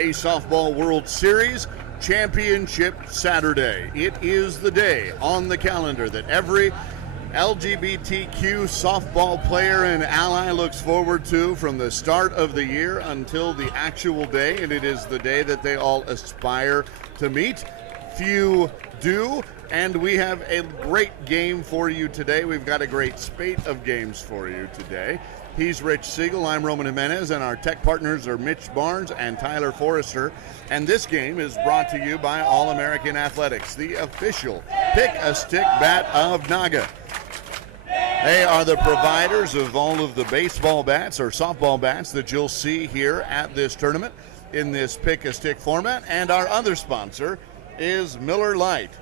A Softball World Series Championship Saturday. It is the day on the calendar that every LGBTQ softball player and ally looks forward to from the start of the year until the actual day, and it is the day that they all aspire to meet. Few do, and we have a great game for you today. We've got a great spate of games for you today. He's Rich Siegel, I'm Roman Jimenez, and our tech partners are Mitch Barnes and Tyler Forrester. And this game is brought to you by All-American Athletics, the official pick-a-stick bat of Naga. They are the providers of all of the baseball bats or softball bats that you'll see here at this tournament in this pick-a-stick format. And our other sponsor is Miller Lite.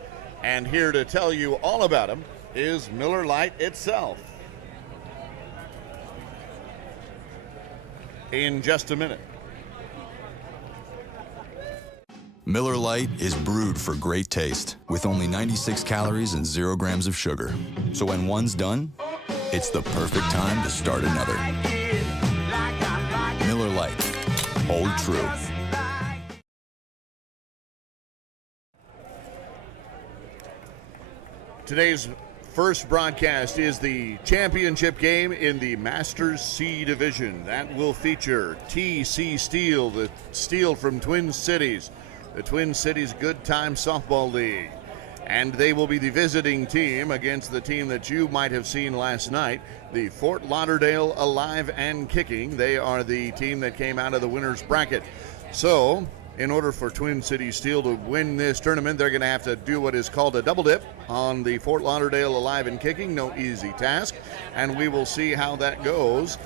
And here to tell you all about them is Miller Lite itself. In just a minute. Miller Lite is brewed for great taste with only 96 calories and 0 grams of sugar. So when one's done, it's the perfect time to start another. Miller Lite, hold true. Today's first broadcast is the championship game in the Masters C Division. That will feature TC Steel, the Steel from Twin Cities, the Twin Cities Good Time Softball League. And they will be the visiting team against the team that you might have seen last night, the Fort Lauderdale Alive and Kicking. They are the team that came out of the winner's bracket. So, in order for Twin Cities Steel to win this tournament, they're going to have to do what is called a double dip on the Fort Lauderdale Alive and Kicking. No easy task, and we will see how that goes.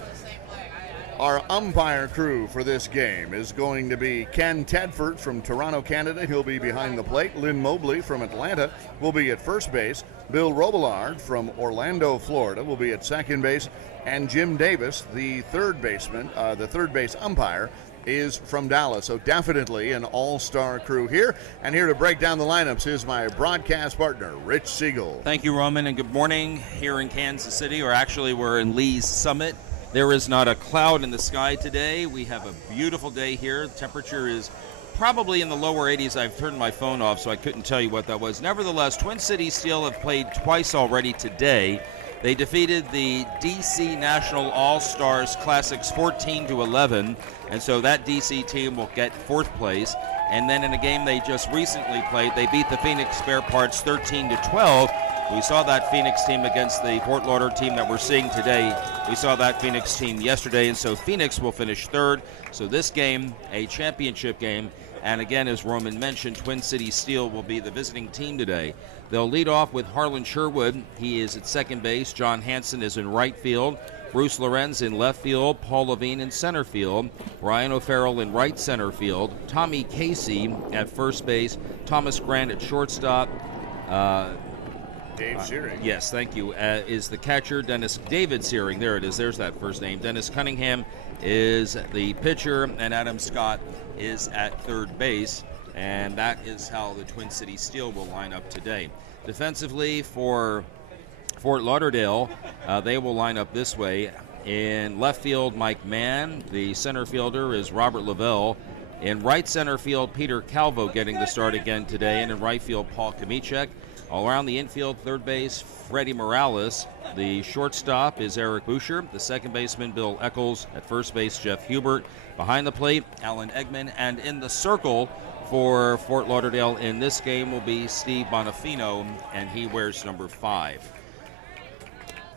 Our umpire crew for this game is going to be Ken Tedford from Toronto, Canada. He'll be behind the plate. Lynn Mobley from Atlanta will be at first base. Bill Robillard from Orlando, Florida will be at second base. And Jim Davis, the third baseman, the third base umpire, is from Dallas. So definitely an all-star crew here. And here to break down the lineups is my broadcast partner, Rich Siegel. Thank you, Roman, and good morning here in Kansas City, or actually we're in Lee's Summit. There is not a cloud in the sky today. We have a beautiful day here. The temperature is probably in the lower 80s. I've turned my phone off, so I couldn't tell you what that was. Nevertheless, Twin Cities Steel have played twice already today. They defeated the DC National All-Stars Classics 14-11, and so that DC team will get fourth place. And then in a game they just recently played, they beat the Phoenix Spare Parts 13-12. We saw that Phoenix team against the Fort Lauderdale team that we're seeing today. We saw that Phoenix team yesterday, and so Phoenix will finish third. So this game, a championship game, and again, as Roman mentioned, Twin Cities Steel will be the visiting team today. They'll lead off with Harlan Sherwood. He is at second base. John Hansen is in right field. Bruce Lorenz in left field. Paul Levine in center field. Ryan O'Farrell in right center field. Tommy Casey at first base. Thomas Grant at shortstop. Dave Searing. Yes, thank you. Is the catcher. David Searing. There it is. There's that first name. Dennis Cunningham is the pitcher, and Adam Scott is at third base. And that is how the Twin Cities Steel will line up today. Defensively for Fort Lauderdale, they will line up this way. In left field, Mike Mann. The center fielder is Robert Lavelle. In right center field, Peter Calvo getting the start again today. And in right field, Paul Kamichek. All around the infield, third base, Freddie Morales. The shortstop is Eric Boucher. The second baseman, Bill Eccles. At first base, Jeff Hubert. Behind the plate, Alan Eggman. And in the circle for Fort Lauderdale in this game will be Steve Bonifino, and he wears number 5.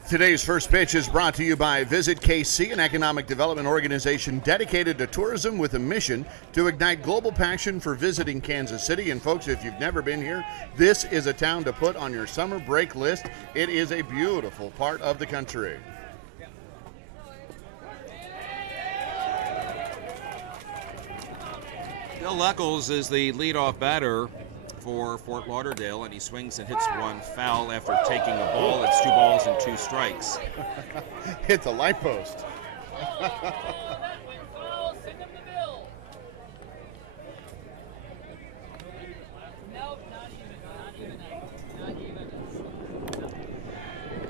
Today's first pitch is brought to you by Visit KC, an economic development organization dedicated to tourism with a mission to ignite global passion for visiting Kansas City. And folks, if you've never been here, this is a town to put on your summer break list. It is a beautiful part of the country. Bill Eccles is the leadoff batter for Fort Lauderdale, and he swings and hits one foul after taking a ball. It's 2 balls and 2 strikes. Hit the light post.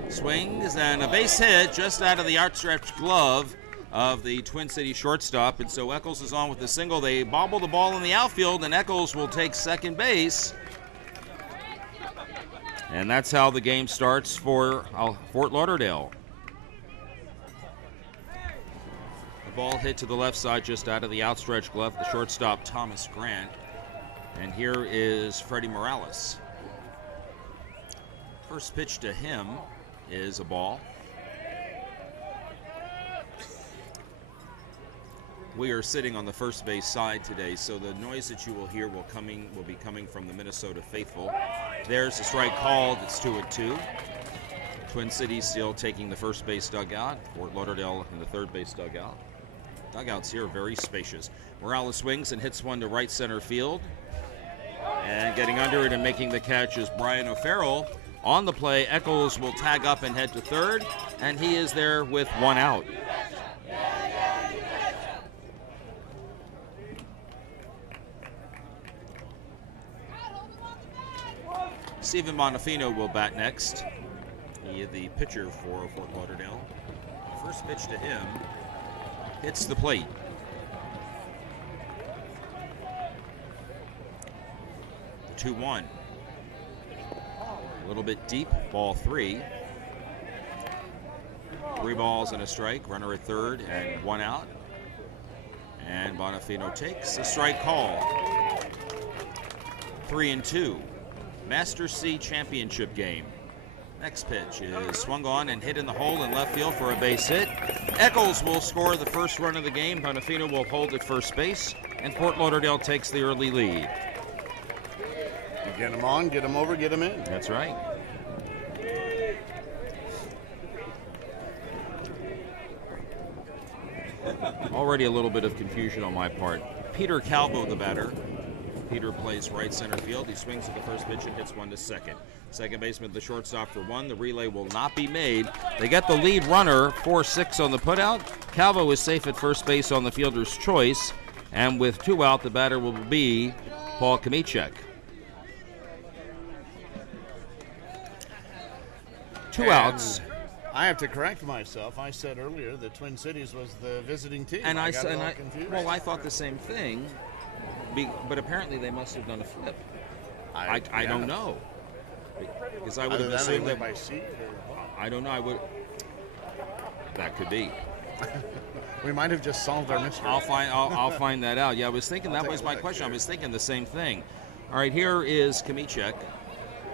Swings and a base hit just out of the outstretched glove of the Twin Cities shortstop. And so Eccles is on with the single. They bobble the ball in the outfield, and Eccles will take second base. And that's how the game starts for Fort Lauderdale. The ball hit to the left side just out of the outstretched glove, the shortstop Thomas Grant. And here is Freddie Morales. First pitch to him is a ball. We are sitting on the first base side today, so the noise that you will hear will be coming from the Minnesota faithful. There's the strike called. It's 2-2. Twin Cities still taking the first base dugout. Fort Lauderdale in the third base dugout. Dugouts here are very spacious. Morales swings and hits one to right center field. And getting under it and making the catch is Brian O'Farrell. On the play, Eccles will tag up and head to third, and he is there with one out. Stephen Bonifino will bat next. He is the pitcher for Fort Lauderdale. First pitch to him hits the plate. The 2-1. A little bit deep, ball 3. 3 balls and a strike, runner at third and one out. And Bonifino takes a strike call. 3-2. Master C Championship game. Next pitch is swung on and hit in the hole in left field for a base hit. Eccles will score the first run of the game. Bonifino will hold at first base, and Fort Lauderdale takes the early lead. You get him on, get him over, get him in. That's right. Already a little bit of confusion on my part. Peter Calvo, the batter. Peter plays right center field. He swings at the first pitch and hits one to second. Second baseman, the shortstop for one. The relay will not be made. They get the lead runner, 4-6 on the putout. Calvo is safe at first base on the fielder's choice. And with 2 out, the batter will be Paul Kamichek. 2 outs. I have to correct myself. I said earlier that Twin Cities was the visiting team. And I confused. Well, I thought the same thing. But apparently they must have done a flip. I don't know. Because I would have assumed that by seat or what? I don't know. That could be. We might have just solved our mystery. I'll find that out. Yeah, I was thinking that was my question. I was thinking the same thing. All right, here is Kamichek,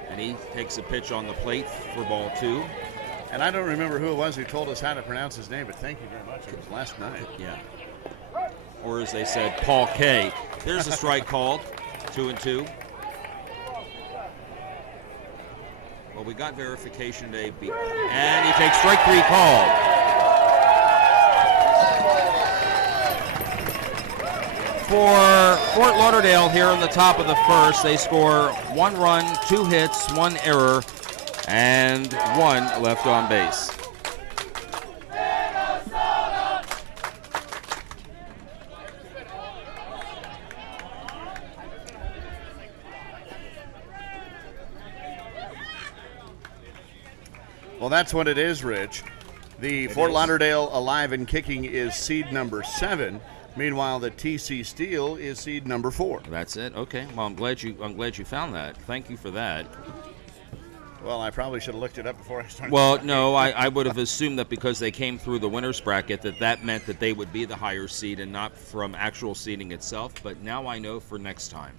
and he takes a pitch on the plate for ball 2. And I don't remember who it was who told us how to pronounce his name, but thank you very much. It was last night. Yeah. Or as they said, Paul K. There's a strike called, 2-2. Well, we got verification today, and he takes strike 3 called. For Fort Lauderdale here in the top of the first, they score 1 run, 2 hits, 1 error, and 1 left on base. Well, that's what it is, Rich. The Fort Lauderdale Alive and Kicking is seed number 7. Meanwhile, the TC Steel is seed number 4. That's it. Okay. Well, I'm glad you found that. Thank you for that. Well, I probably should have looked it up before I started. Well, no, I would have assumed that because they came through the winners bracket that meant that they would be the higher seed and not from actual seeding itself. But now I know for next time.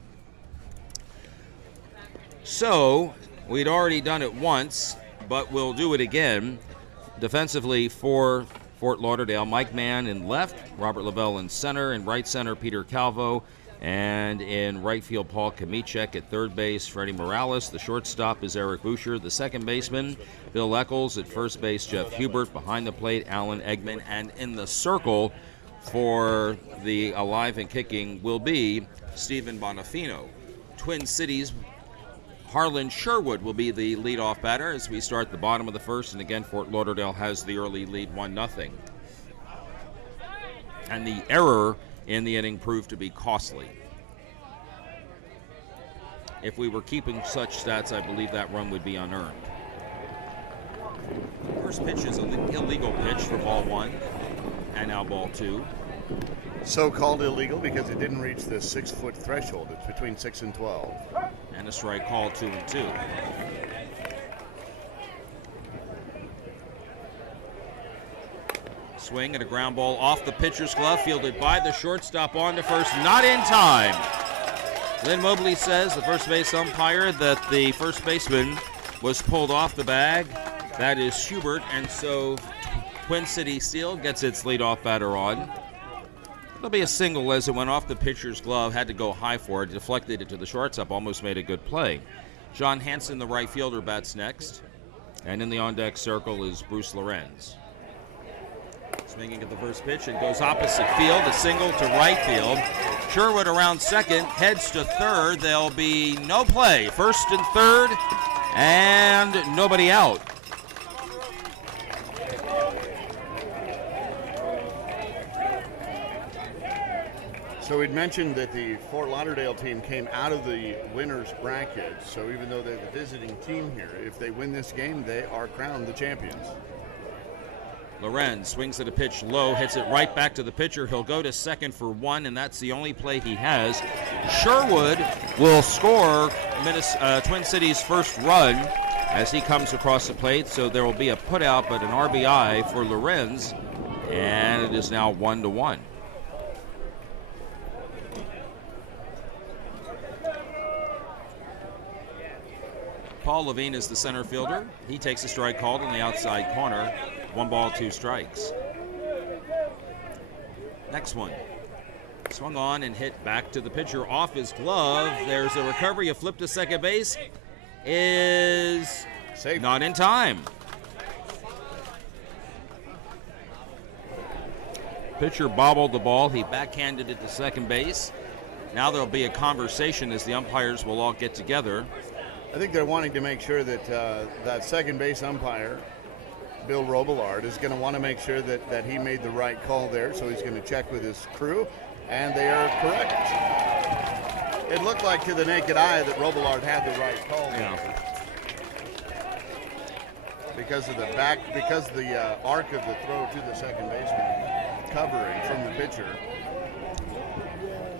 So we'd already done it once, but we'll do it again. Defensively for Fort Lauderdale, Mike Mann in left, Robert Lavelle in center, in right center, Peter Calvo, and in right field, Paul Kamichek. At third base, Freddie Morales. The shortstop is Eric Boucher. The second baseman, Bill Eccles. At first base, Jeff Hubert. Behind the plate, Alan Eggman. And in the circle for the Alive and Kicking will be Stephen Bonifino. Twin Cities, Harlan Sherwood will be the leadoff batter as we start the bottom of the first. And again, Fort Lauderdale has the early lead, 1-0. And the error in the inning proved to be costly. If we were keeping such stats, I believe that run would be unearned. First pitch is an illegal pitch for ball 1. and now ball 2. So called illegal because it didn't reach the 6-foot threshold. It's between 6 and 12. And a strike call, 2-2. Swing and a ground ball off the pitcher's glove, fielded by the shortstop on to first, not in time. Lynn Mobley says, the first base umpire, that the first baseman was pulled off the bag. That is Schubert, and so Twin City Steel gets its leadoff batter on. It'll be a single as it went off the pitcher's glove, had to go high for it, deflected it to the shortstop, almost made a good play. John Hansen, the right fielder, bats next. And in the on-deck circle is Bruce Lorenz. Swinging at the first pitch and goes opposite field, a single to right field. Sherwood around second, heads to third. There'll be no play. First and third, and nobody out. So we'd mentioned that the Fort Lauderdale team came out of the winner's bracket. So even though they're the visiting team here, if they win this game, they are crowned the champions. Lorenz swings at a pitch low, hits it right back to the pitcher. He'll go to second for 1, and that's the only play he has. Sherwood will score Twin Cities' first run as he comes across the plate, so there will be a putout, but an RBI for Lorenz, and it is now 1-1. Paul Levine is the center fielder. He takes a strike called in the outside corner. 1 ball, 2 strikes. Next one. Swung on and hit back to the pitcher off his glove. There's a recovery. A flip to second base is safe. Not in time. Pitcher bobbled the ball. He backhanded it to second base. Now there'll be a conversation as the umpires will all get together. I think they're wanting to make sure that that second base umpire, Bill Robillard, is going to want to make sure that he made the right call there, so he's going to check with his crew, and they are correct. It looked like to the naked eye that Robillard had the right call there. Because of the arc of the throw to the second baseman, covering from the pitcher.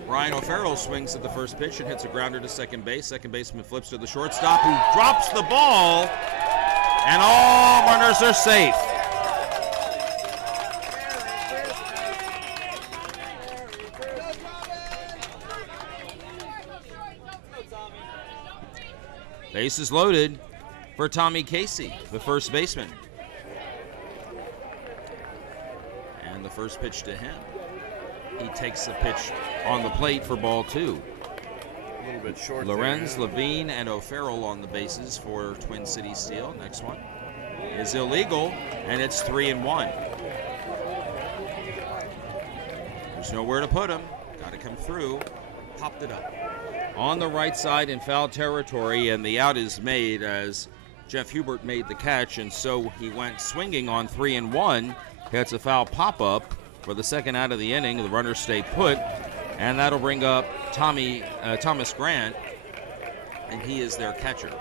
Ryan O'Farrell swings at the first pitch and hits a grounder to second base. Second baseman flips to the shortstop, who drops the ball, and all runners are safe. Bases loaded for Tommy Casey, the first baseman. And the first pitch to him. He takes the pitch on the plate for ball 2. A little bit short. Lorenz, Levine, and O'Farrell on the bases for Twin City Steel. Next one is illegal, and it's 3-1. There's nowhere to put him. Got to come through. Popped it up. On the right side in foul territory, and the out is made as Jeff Hubert made the catch, and so he went swinging on 3-1. Hits a foul pop-up for the second out of the inning. The runners stay put, and that'll bring up Thomas Grant, and he is their catcher.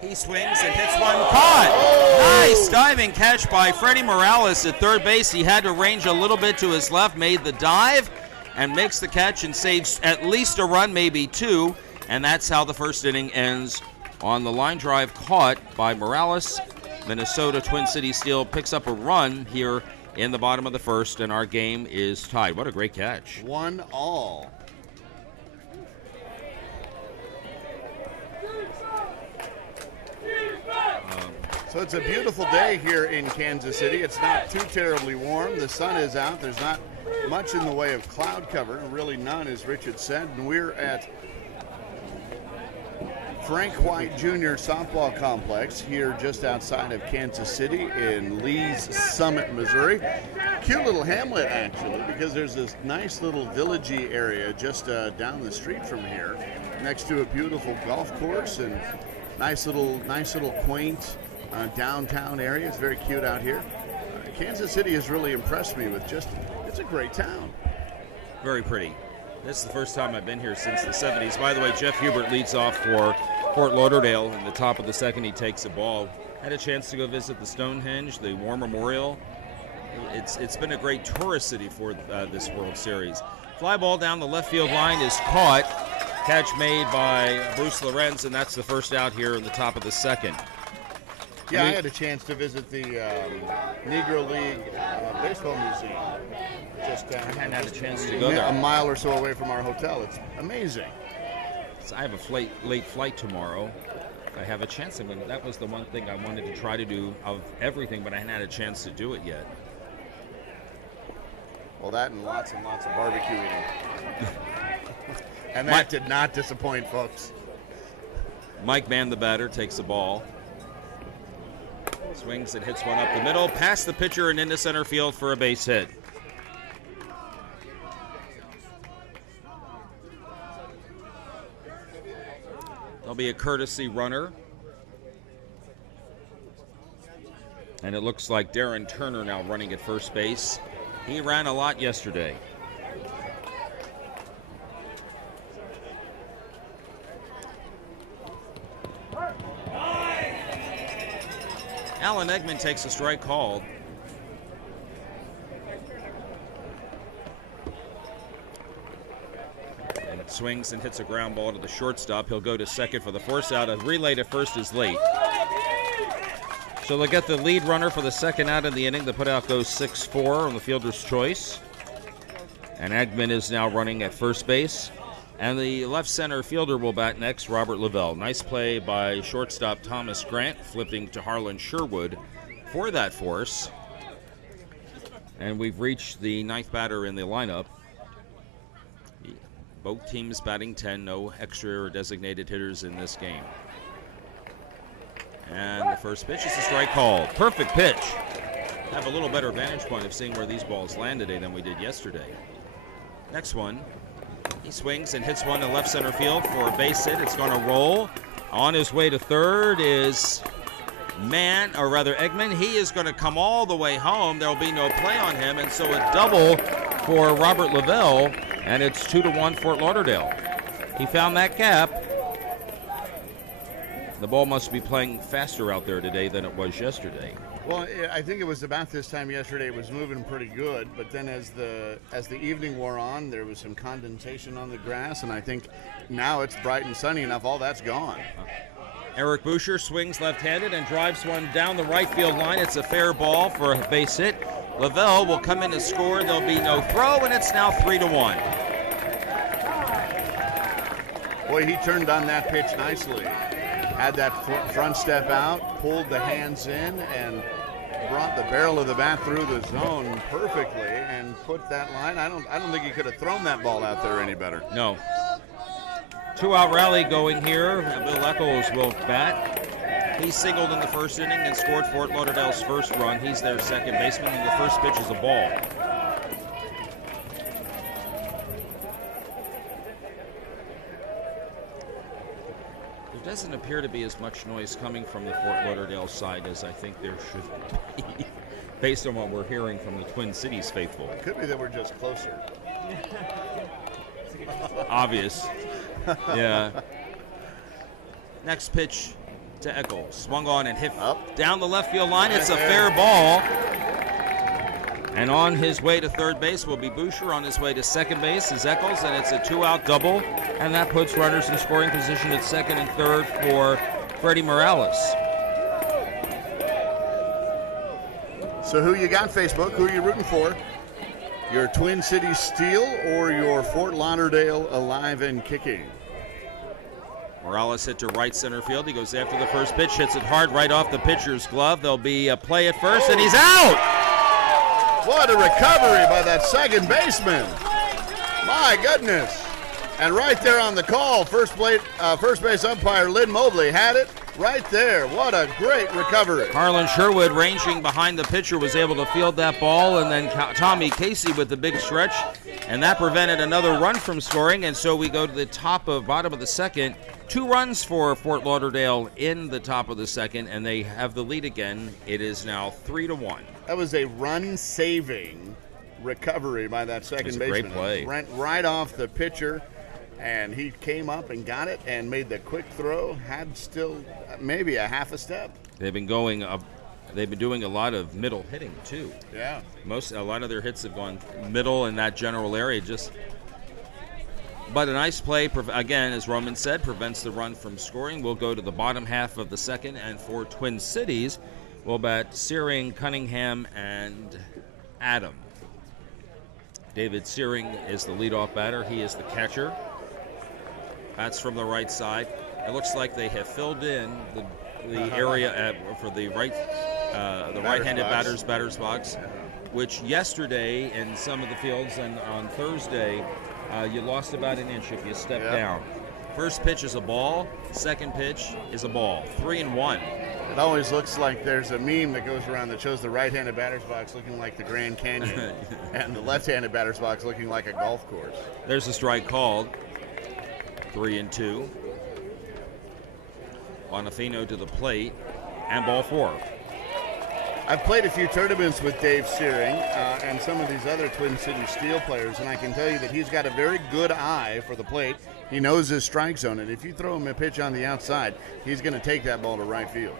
He swings and hits one, caught! Nice diving catch by Freddie Morales at third base. He had to range a little bit to his left, made the dive, and makes the catch and saves at least a run, maybe 2. And that's how the first inning ends, on the line drive caught by Morales. Minnesota Twin City Steel picks up a run here in the bottom of the first, and our game is tied. What a great catch. 1-1. So it's a beautiful day here in Kansas City. It's not too terribly warm. The sun is out. There's not much in the way of cloud cover, really none, as Richard said. And we're at Frank White Jr. Softball Complex here just outside of Kansas City in Lee's Summit, Missouri. Cute little hamlet, actually, because there's this nice little villagey area just down the street from here, next to a beautiful golf course and nice little quaint downtown area. It's very cute out here. Kansas City has really impressed me with it's a great town. Very pretty. This is the first time I've been here since the 70s. By the way, Jeff Hubert leads off for Fort Lauderdale. In the top of the second, he takes a ball. Had a chance to go visit the Stonehenge, the War Memorial. It's been a great tourist city for this World Series. Fly ball down the left field line is caught. Catch made by Bruce Lorenz, and that's the first out here in the top of the second. Yeah, I had a chance to visit the Negro League Baseball Museum. I hadn't had a chance to go there. A mile or so away from our hotel. It's amazing. So I have a late flight tomorrow. I have a chance. That was the one thing I wanted to try to do of everything, but I hadn't had a chance to do it yet. Well, that and lots of barbecue eating. And that did not disappoint, folks. Mike Mann, the batter, takes the ball. Swings and hits one up the middle, past the pitcher and into center field for a base hit. There'll be a courtesy runner. And it looks like Darren Turner now running at first base. He ran a lot yesterday. Alan Eggman takes a strike called. And swings and hits a ground ball to the shortstop. He'll go to second for the force out. A relay to first is late. So they'll get the lead runner for the second out of the inning. The putout goes 6-4 on the fielder's choice. And Eggman is now running at first base. And the left center fielder will bat next, Robert Lavelle. Nice play by shortstop Thomas Grant, flipping to Harlan Sherwood for that force. And we've reached the ninth batter in the lineup. Both teams batting 10, no extra or designated hitters in this game. And the first pitch is a strike called. Perfect pitch. Have a little better vantage point of seeing where these balls land today than we did yesterday. Next one. He swings and hits one to left center field for a base hit. It's going to roll. On his way to third is Eggman. He is going to come all the way home. There will be no play on him, and so a double for Robert Lavelle, and it's 2-1 Fort Lauderdale. He found that gap. The ball must be playing faster out there today than it was yesterday. Well, I think it was about this time yesterday. It was moving pretty good, but then as the evening wore on, there was some condensation on the grass, and I think now it's bright and sunny enough. All that's gone. Eric Boucher swings left-handed and drives one down the right field line. It's a fair ball for a base hit. Lavelle will come in to score. There'll be no throw, and it's now 3-1. Boy, he turned on that pitch nicely. Had that front step out, pulled the hands in, and brought the barrel of the bat through the zone perfectly and put that line. I don't think he could have thrown that ball out there any better. No. Two-out rally going here. Bill Eccles will bat. He singled in the first inning and scored Fort Lauderdale's first run. He's their second baseman, and the first pitch is a ball. There doesn't appear to be as much noise coming from the Fort Lauderdale side as I think there should be, based on what we're hearing from the Twin Cities faithful. It could be that we're just closer. Obvious. Yeah. Next pitch to Eccles. Swung on and hit up down the left field line. It's a fair ball. And on his way to third base will be Boucher. On his way to second base is Eccles, and it's a two-out double. And that puts runners in scoring position at second and third for Freddie Morales. So who you got, Facebook? Who are you rooting for? Your Twin Cities Steel or your Fort Lauderdale alive and kicking? Morales hit to right center field. He goes after the first pitch, hits it hard right off the pitcher's glove. There'll be a play at first, and he's out! What a recovery by that second baseman. My goodness. And right there on the call, first base umpire Lynn Mobley had it right there. What a great recovery. Harlan Sherwood, ranging behind the pitcher, was able to field that ball, and then Tommy Casey with the big stretch, and that prevented another run from scoring, and so we go to the bottom of the second. 2 runs for Fort Lauderdale in the top of the second, and they have the lead again. It is now 3-1. That was a run-saving, recovery by that second It was a baseman. great play. Went right off the pitcher, and he came up and got it and made the quick throw. Had still maybe a half a step. They've been going up. They've been doing a lot of middle hitting too. Yeah. A lot of their hits have gone middle in that general area. But a nice play, again, as Roman said, prevents the run from scoring. We'll go to the bottom half of the second, and for Twin Cities, we'll bat Searing, Cunningham, and Adam. David Searing is the leadoff batter. He is the catcher. Bats from the right side. It looks like they have filled in the area for the right-handed batter's box, which yesterday in some of the fields and on Thursday, you lost about an inch if you stepped down. First pitch is a ball. Second pitch is a ball. 3-1. It always looks like there's a meme that goes around that shows the right-handed batter's box looking like the Grand Canyon and the left-handed batter's box looking like a golf course. There's a strike called. 3-2. Bonifino to the plate, and ball 4. I've played a few tournaments with Dave Searing and some of these other Twin City Steel players, and I can tell you that he's got a very good eye for the plate. He knows his strike zone, and if you throw him a pitch on the outside, he's going to take that ball to right field.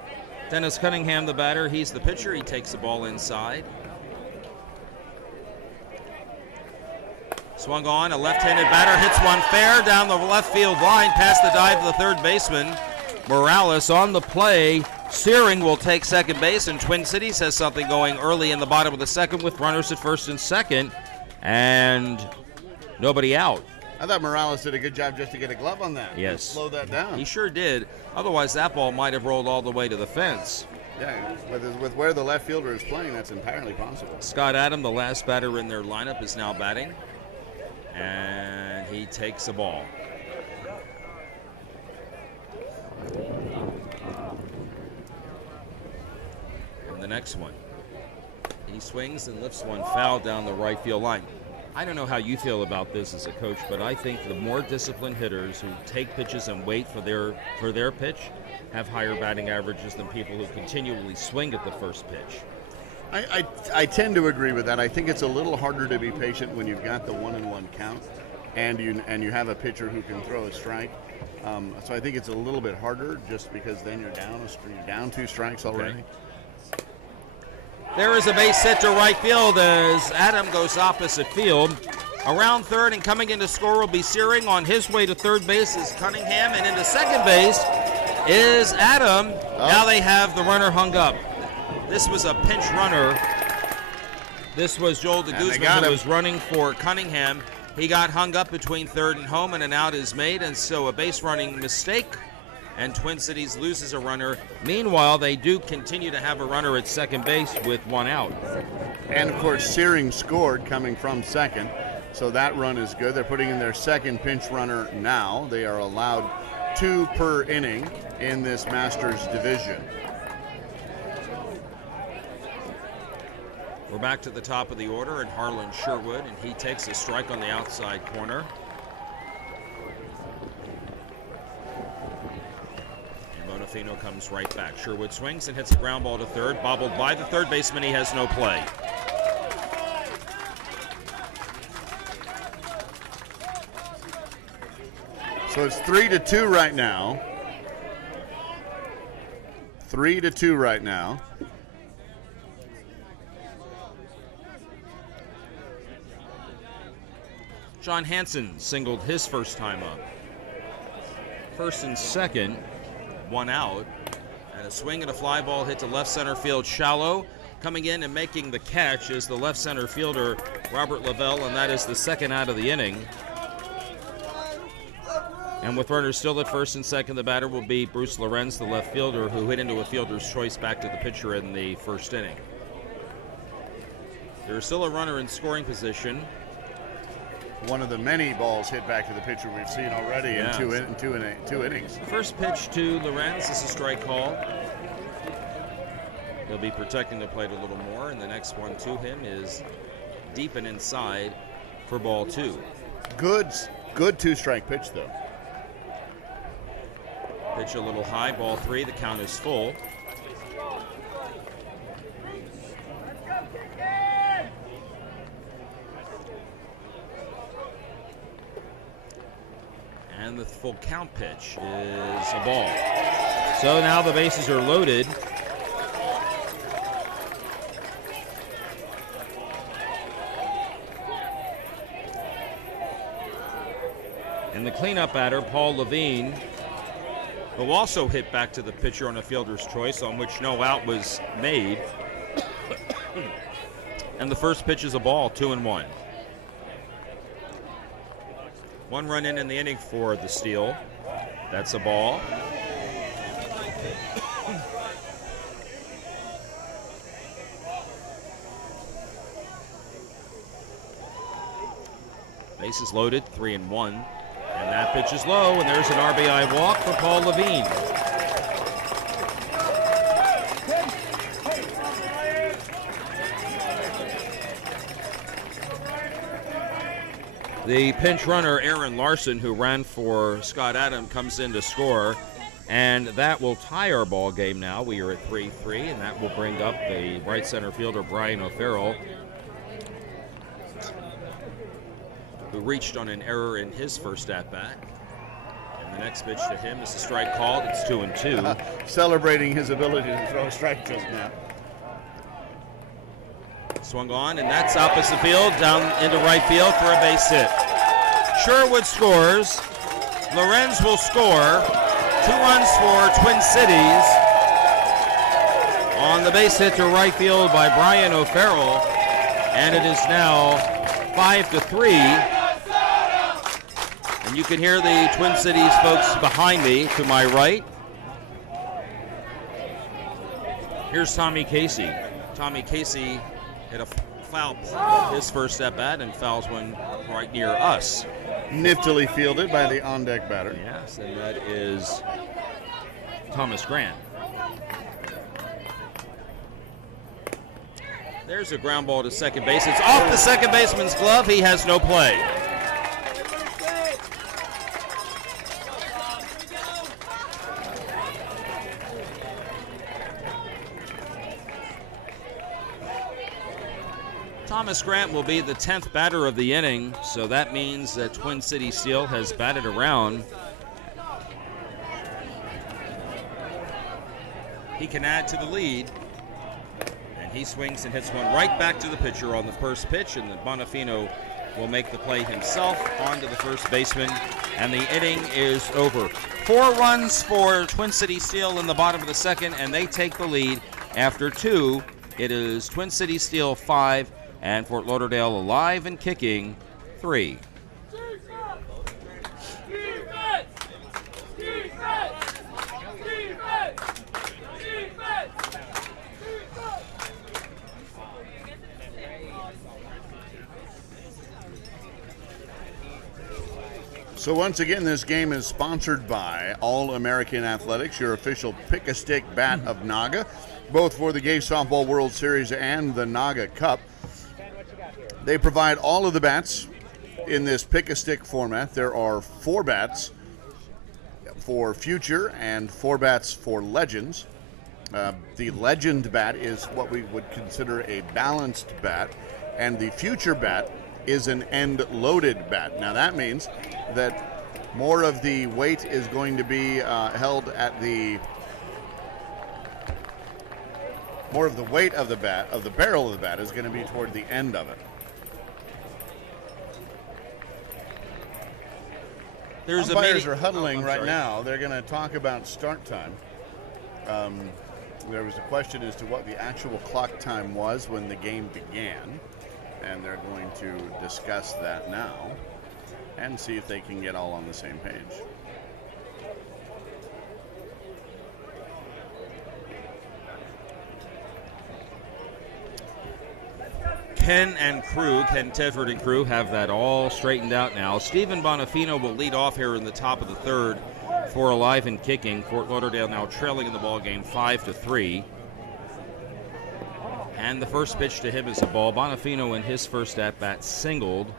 Dennis Cunningham, the batter. He's the pitcher. He takes the ball inside. Swung on. A left-handed batter hits one fair down the left field line past the dive of the third baseman. Morales on the play. Searing will take second base, and Twin Cities has something going early in the bottom of the second with runners at first and second, and nobody out. I thought Morales did a good job just to get a glove on that. Yes. Slow that down. He sure did. Otherwise, that ball might have rolled all the way to the fence. Yeah, with where the left fielder is playing, that's entirely possible. Scott Adam, the last batter in their lineup, is now batting, and he takes a ball. And the next one, he swings and lifts one foul down the right field line. I don't know how you feel about this as a coach, but I think the more disciplined hitters who take pitches and wait for their pitch have higher batting averages than people who continually swing at the first pitch. I tend to agree with that. I think it's a little harder to be patient when you've got the 1-1 count and you have a pitcher who can throw a strike. So I think it's a little bit harder just because then you're down 2 strikes already. Okay. There is a base hit to right field as Adam goes opposite field. Around third and coming into score will be Searing. On his way to third base is Cunningham, and into second base is Adam. Now they have the runner hung up. This was a pinch runner. This was Joel de Guzman who was running for Cunningham. He got hung up between third and home, and an out is made, and so a base running mistake, and Twin Cities loses a runner. Meanwhile, they do continue to have a runner at second base with 1 out. And, of course, Searing scored coming from second, so that run is good. They're putting in their second pinch runner now. They are allowed 2 per inning in this Masters division. We're back to the top of the order, and Harlan Sherwood, and he takes a strike on the outside corner. Bonifino comes right back. Sherwood swings and hits a ground ball to third. Bobbled by the third baseman. He has no play. So it's 3-2 right now. 3-2 right now. John Hansen singled his first time up. First and second. 1 out, and a swing and a fly ball hit to left center field shallow. Coming in and making the catch is the left center fielder Robert Lavelle, and that is the second out of the inning. And with runners still at first and second, the batter will be Bruce Lorenz, the left fielder, who hit into a fielder's choice back to the pitcher in the first inning. There is still a runner in scoring position. One of the many balls hit back to the pitcher we've seen already in two innings. First pitch to Lorenz is a strike call. He'll be protecting the plate a little more, and the next one to him is deep and inside for ball 2. Good 2-strike pitch, though. Pitch a little high, ball 3. The count is full. And the full count pitch is a ball. So now the bases are loaded. And the cleanup batter, Paul Levine, will also hit back to the pitcher on a fielder's choice, on which no out was made. And the first pitch is a ball, 2-1. 1 run in the inning for the Steel. That's a ball. Bases loaded, 3-1. And that pitch is low, and there's an RBI walk for Paul Levine. The pinch runner, Aaron Larson, who ran for Scott Adam, comes in to score, and that will tie our ball game now. We are at 3-3, and that will bring up the right center fielder, Brian O'Farrell, who reached on an error in his first at-bat. And the next pitch to him is a strike called. It's 2-2. Celebrating his ability to throw a strike just now. Swung on, and that's opposite field, down into right field for a base hit. Sherwood scores. Lorenz will score. 2 runs for Twin Cities on the base hit to right field by Brian O'Farrell. And it is now 5-3. And you can hear the Twin Cities folks behind me to my right. Here's Tommy Casey. Tommy Casey hit a foul his first at bat and fouls one right near us. Niftily fielded by the on-deck batter. Yes, and that is Thomas Grant. There's a ground ball to second base. It's off the second baseman's glove. He has no play. Thomas Grant will be the 10th batter of the inning, so that means that Twin City Steel has batted around. He can add to the lead, and he swings and hits one right back to the pitcher on the first pitch, and Bonifino will make the play himself onto the first baseman, and the inning is over. 4 runs for Twin City Steel in the bottom of the second, and they take the lead after 2. It is Twin City Steel 5, and Fort Lauderdale alive and kicking 3. So once again, this game is sponsored by All American Athletics, your official pick-a-stick bat of Naga, both for the Gay Softball World Series and the Naga Cup. They provide all of the bats in this pick-a-stick format. There are 4 bats for Future and 4 bats for Legends. The Legend bat is what we would consider a balanced bat, and the Future bat is an end-loaded bat. Now that means that more of the weight is going to be held at the more of the weight of the bat, of the barrel of the bat, is going to be toward the end of it. There's Umpires are huddling right now. They're going to talk about start time. There was a question as to what the actual clock time was when the game began, and they're going to discuss that now and see if they can get all on the same page. Ken Tedford and crew have that all straightened out now. Stephen Bonifino will lead off here in the top of the third for alive and kicking. Fort Lauderdale now trailing in the ball game 5-3. And the first pitch to him is a ball. Bonifino in his first at-bat singled.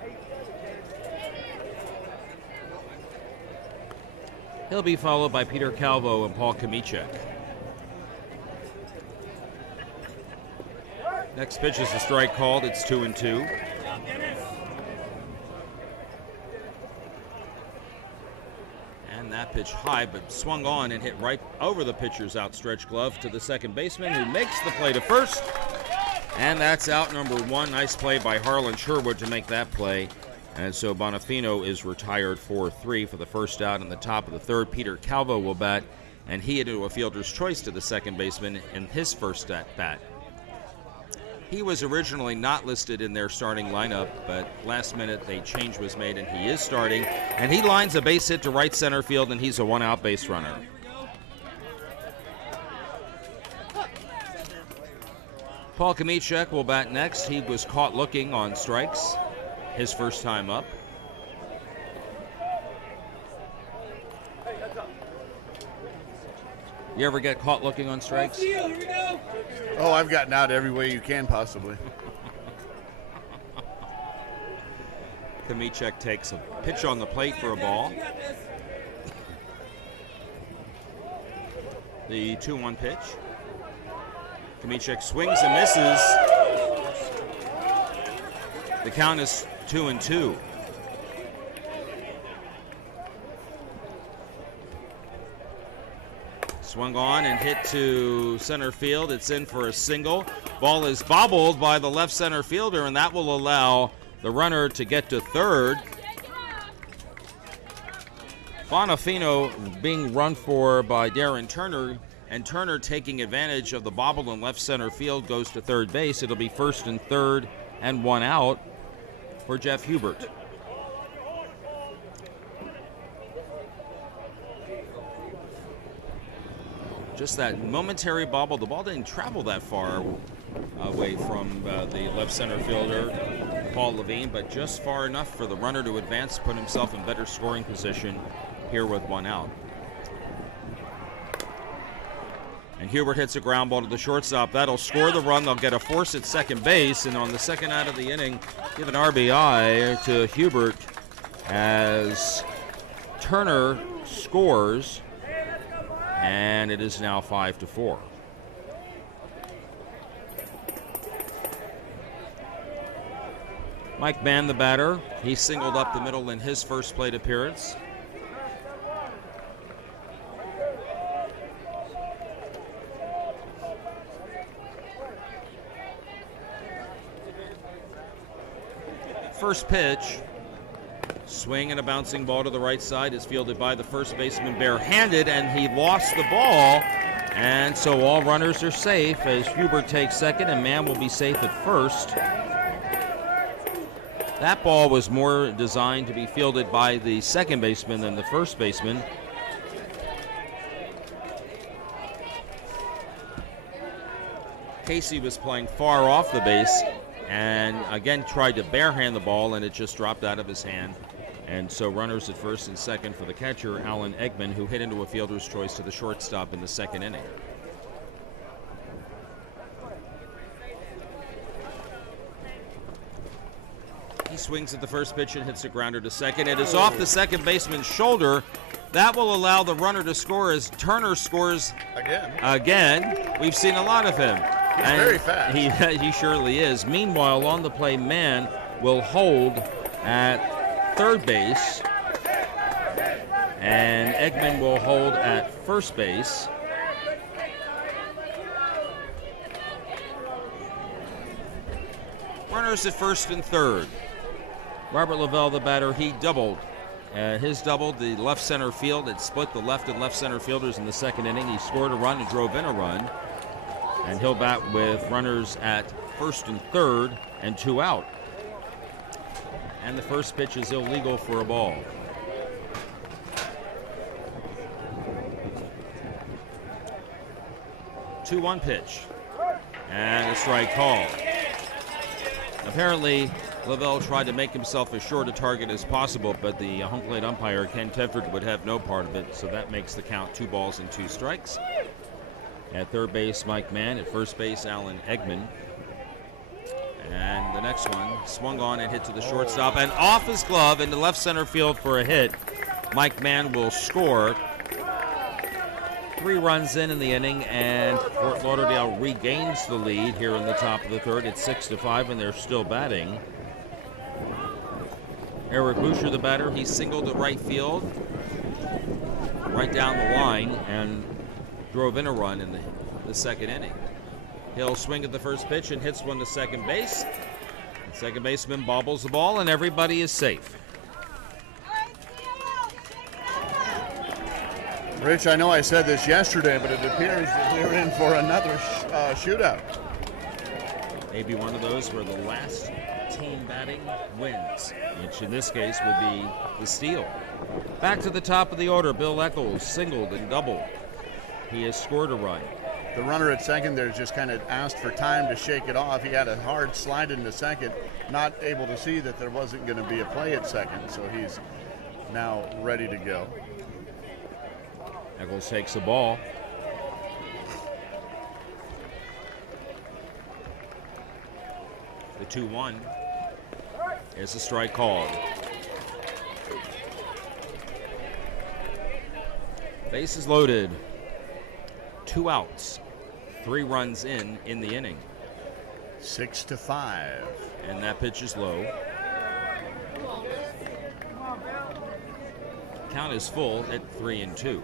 He'll be followed by Peter Calvo and Paul Kamichek. Next pitch is a strike called. It's 2-2. pitch high, but swung on and hit right over the pitcher's outstretched glove to the second baseman, who makes the play to first. And that's out number one. Nice play by Harlan Sherwood to make that play. And so Bonifino is retired 4-3 for the first out in the top of the third. Peter Calvo will bat, and he hit into a fielder's choice to the second baseman in his first at bat. He was originally not listed in their starting lineup, but last minute a change was made and he is starting. And he lines a base hit to right center field, and he's a one-out base runner. Paul Kamichek will bat next. He was caught looking on strikes his first time up. You ever get caught looking on strikes? Oh, I've gotten out every way you can possibly. Kamichek takes a pitch on the plate for a ball. The 2-1 pitch. Kamichek swings and misses. The count is 2-2. Swung on and hit to center field. It's in for a single. Ball is bobbled by the left center fielder, and that will allow the runner to get to third. Bonifino being run for by Darren Turner, and Turner taking advantage of the bobble in left center field goes to third base. It'll be first and third and one out for Jeff Hubert. Just that momentary bobble. The ball didn't travel that far away from the left center fielder, Paul Levine, but just far enough for the runner to advance, put himself in better scoring position here with one out. And Hubert hits a ground ball to the shortstop. That'll score the run. They'll get a force at second base, and on the second out of the inning, give an RBI to Hubert as Turner scores. And it is now 5-4. Mike Mann, the batter, he singled up the middle in his first plate appearance. First pitch. Swing and a bouncing ball to the right side is fielded by the first baseman barehanded, and he lost the ball. And so all runners are safe as Hubert takes second and Mann will be safe at first. That ball was more designed to be fielded by the second baseman than the first baseman. Casey was playing far off the base and again tried to barehand the ball, and it just dropped out of his hand. And so runners at first and second for the catcher, Alan Eggman, who hit into a fielder's choice to the shortstop in the second inning. He swings at the first pitch and hits a grounder to second. It is off the second baseman's shoulder. That will allow the runner to score as Turner scores again. We've seen a lot of him. He's very fast. He surely is. Meanwhile, on the play, Mann will hold at third base, and Eggman will hold at first base. Runners at first and third. Robert Lavelle, the batter, he doubled. His doubled the left center field. It split the left and left center fielders in the second inning. He scored a run and drove in a run. And he'll bat with runners at first and third and two out. And the first pitch is illegal for a ball. Two 2-1 pitch. And a strike call. Apparently, Lavelle tried to make himself as short a target as possible, but the home plate umpire, Ken Tedford, would have no part of it, so that makes the count 2 balls and 2 strikes. At third base, Mike Mann. At first base, Alan Eggman. And the next one swung on and hit to the shortstop and off his glove into left center field for a hit. Mike Mann will score. 3 runs in the inning, and Fort Lauderdale regains the lead here in the top of the third. It's 6-5, and they're still batting. Eric Boucher, the batter, he singled to right field. right down the line and drove in a run in the second inning. He'll swing at the first pitch and hits one to second base. The second baseman bobbles the ball, and everybody is safe. Rich, I know I said this yesterday, but it appears that we're in for another shootout. Maybe one of those where the last team batting wins, which in this case would be the steal. Back to the top of the order, Bill Eccles singled and doubled. He has scored a run. The runner at second there just kind of asked for time to shake it off. He had a hard slide into second, not able to see that there wasn't going to be a play at second, so he's now ready to go. Eccles takes the ball. The 2-1 is a strike called. Bases loaded. 2 outs. 3 runs in the inning. 6-5. And that pitch is low. Count is full at 3-2.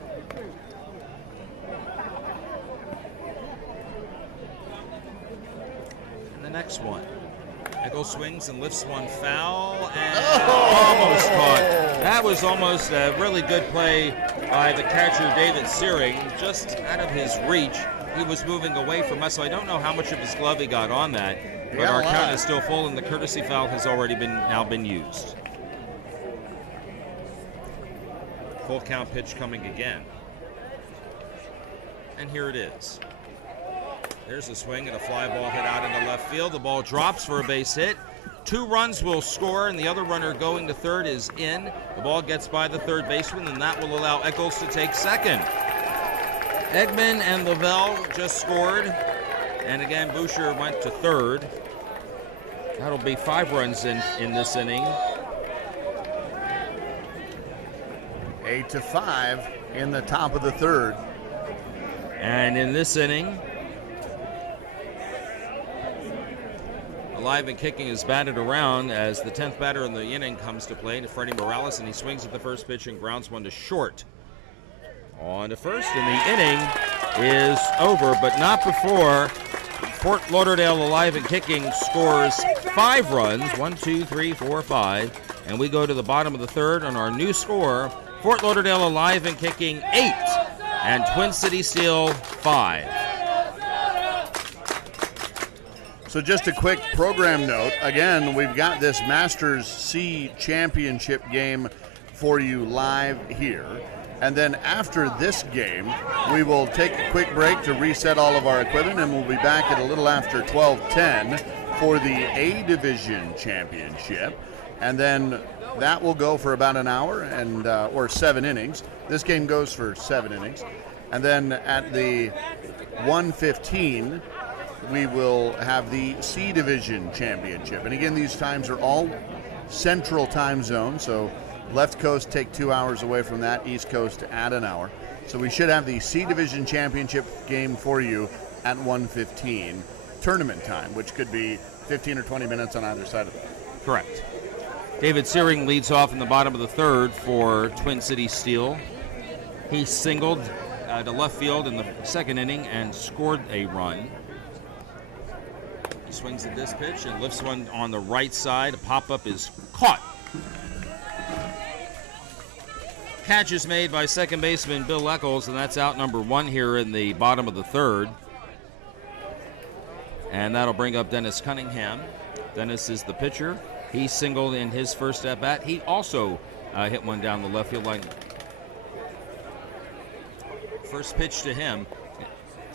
And the next one. Eccles swings and lifts one foul and almost caught. That was almost a really good play by the catcher, David Searing, just out of his reach. He was moving away from us, so I don't know how much of his glove he got on that. But our count is still full, and the courtesy foul has already been used. Full count pitch coming again. And here it is. There's a swing and a fly ball hit out into left field. The ball drops for a base hit. 2 runs will score, and the other runner going to third is in. The ball gets by the third baseman, and that will allow Eccles to take second. Eggman and Lavelle just scored, and again Boucher went to third. That'll be 5 runs in this inning. 8-5 in the top of the third. And in this inning, Alive and Kicking is batted around as the 10th batter in the inning comes to play, to Freddie Morales, and he swings at the first pitch and grounds one to short. On to first, and the inning is over, but not before Fort Lauderdale Alive and Kicking scores 5 runs, 1, 2, 3, 4, 5, and we go to the bottom of the third on our new score, Fort Lauderdale Alive and Kicking 8, and Twin City Steel 5. So just a quick program note. Again, we've got this Masters C Championship game for you live here. And then after this game, we will take a quick break to reset all of our equipment, and we'll be back at a little after 12:10 for the A Division Championship. And then that will go for about an hour and or 7 innings. This game goes for 7 innings. And then at the 1:15, we will have the C Division Championship. And again, these times are all central time zone, so left coast take 2 hours away from that, east coast add an hour. So we should have the C Division Championship game for you at 1:15 tournament time, which could be 15 or 20 minutes on either side of that. Correct. David Searing leads off in the bottom of the third for Twin City Steel. He singled to left field in the second inning and scored a run. He swings at this pitch and lifts one on the right side. A pop-up is caught. Catch is made by second baseman Bill Eccles, and that's out number 1 here in the bottom of the third. And that'll bring up Dennis Cunningham. Dennis is the pitcher. He singled in his first at-bat. He also hit one down the left field line. First pitch to him.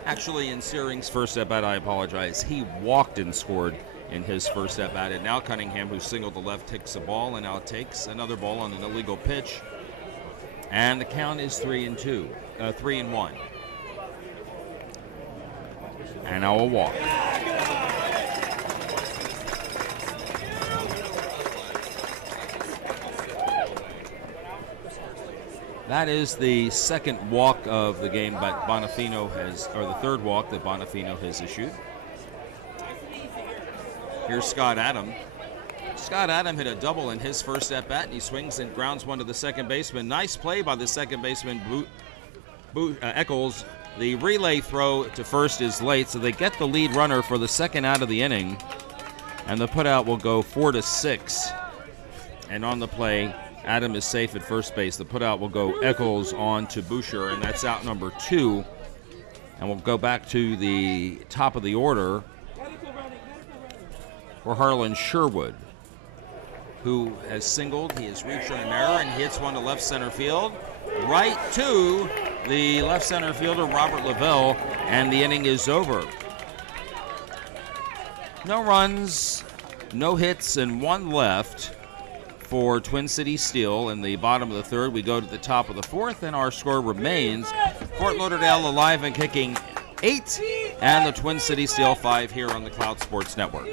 Actually, in Searing's first at-bat, I apologize, he walked and scored in his first at-bat. And now Cunningham, who singled to left, takes a ball and now takes another ball on an illegal pitch. And the count is 3-1. And now a walk. That is the second walk of the game, but Bonifino has, or the third walk that Bonifino has issued. Here's Scott Adam. Scott Adam hit a double in his first at-bat, and he swings and grounds one to the second baseman. Nice play by the second baseman, Eccles. The relay throw to first is late, so they get the lead runner for the second out of the inning, and the putout will go 4-6. And on the play, Adam is safe at first base. The putout will go Eccles on to Boucher, and that's out number 2. And we'll go back to the top of the order for Harlan Sherwood, who has singled. He has reached on an error and hits one to left center field, right to the left center fielder, Robert Lavelle, and the inning is over. No runs, no hits, and 1 left for Twin City Steel. In the bottom of the third, we go to the top of the fourth, and our score remains Fort Lauderdale alive and kicking 8, and the Twin City Steel 5 here on the Cloud Sports Network.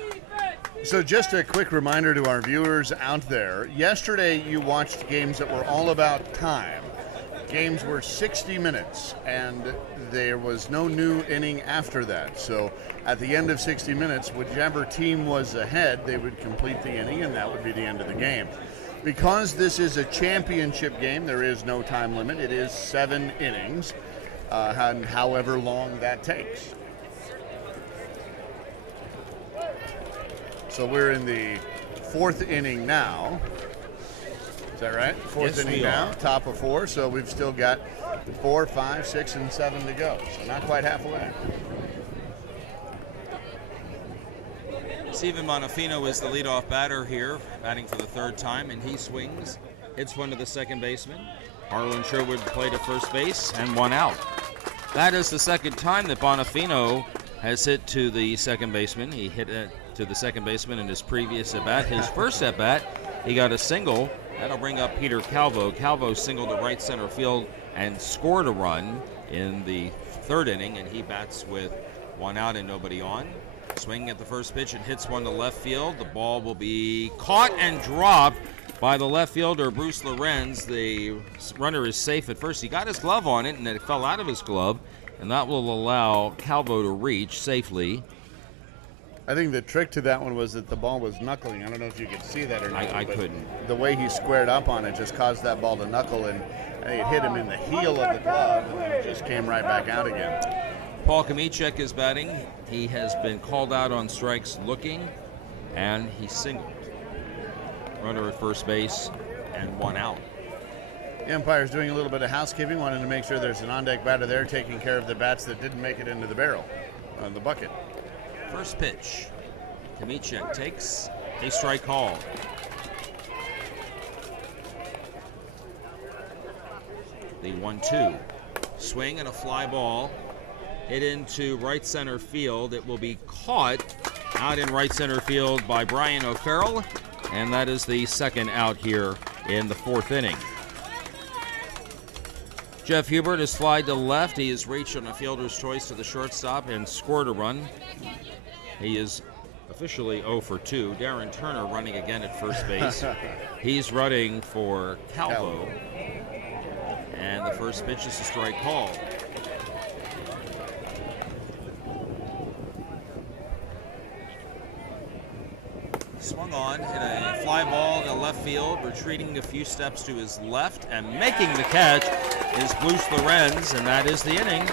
So just a quick reminder to our viewers out there. Yesterday you watched games that were all about time. Games were 60 minutes, and there was no new inning after that. So at the end of 60 minutes, whichever team was ahead, they would complete the inning, and that would be the end of the game. Because this is a championship game, there is no time limit. It is 7 innings, and however long that takes. So we're in the 4th inning now. Is that right? 4th Yes, inning we now, are. top of 4. So we've still got 4, 5, 6, and 7 to go. So not quite halfway. Steven Bonifino is the leadoff batter here, batting for the 3rd time, and he swings, hits one to the second baseman. Harlan Sherwood played at first base and 1 out. That is the 2nd time that Bonifino has hit to the second baseman. He hit it to the second baseman in his previous at-bat. His first at-bat, he got a single. That'll bring up Peter Calvo. Calvo singled to right center field and scored a run in the 3rd inning, and he bats with 1 out and nobody on. Swinging at the first pitch and hits one to left field. The ball will be caught and dropped by the left fielder, Bruce Lorenz. The runner is safe at first. He got his glove on it, and it fell out of his glove, and that will allow Calvo to reach safely. I think the trick to that one was that the ball was knuckling. I don't know if you could see that or not. I but couldn't. The way he squared up on it just caused that ball to knuckle, and it hit him in the heel of the glove, and then it just came right back out again. Paul Kamichek is batting. He has been called out on strikes looking, and he singled. Runner at first base and 1 out. The umpire's doing a little bit of housekeeping, wanting to make sure there's an on-deck batter there taking care of the bats that didn't make it into the barrel, the bucket. First pitch. Kamichek takes a strike call. The 1-2. Swing and a fly ball. Hit into right center field. It will be caught out in right center field by Brian O'Farrell, and that is the 2nd out here in the 4th inning. Jeff Hubert has flied to left. He has reached on a fielder's choice to the shortstop and scored a run. He is officially 0 for 2. Darren Turner running again at first base. He's running for Calvo. And the first pitch is a strike call. Swung on, hit a fly ball to left field, retreating a few steps to his left, and making the catch is Bruce Lorenz, and that is the inning.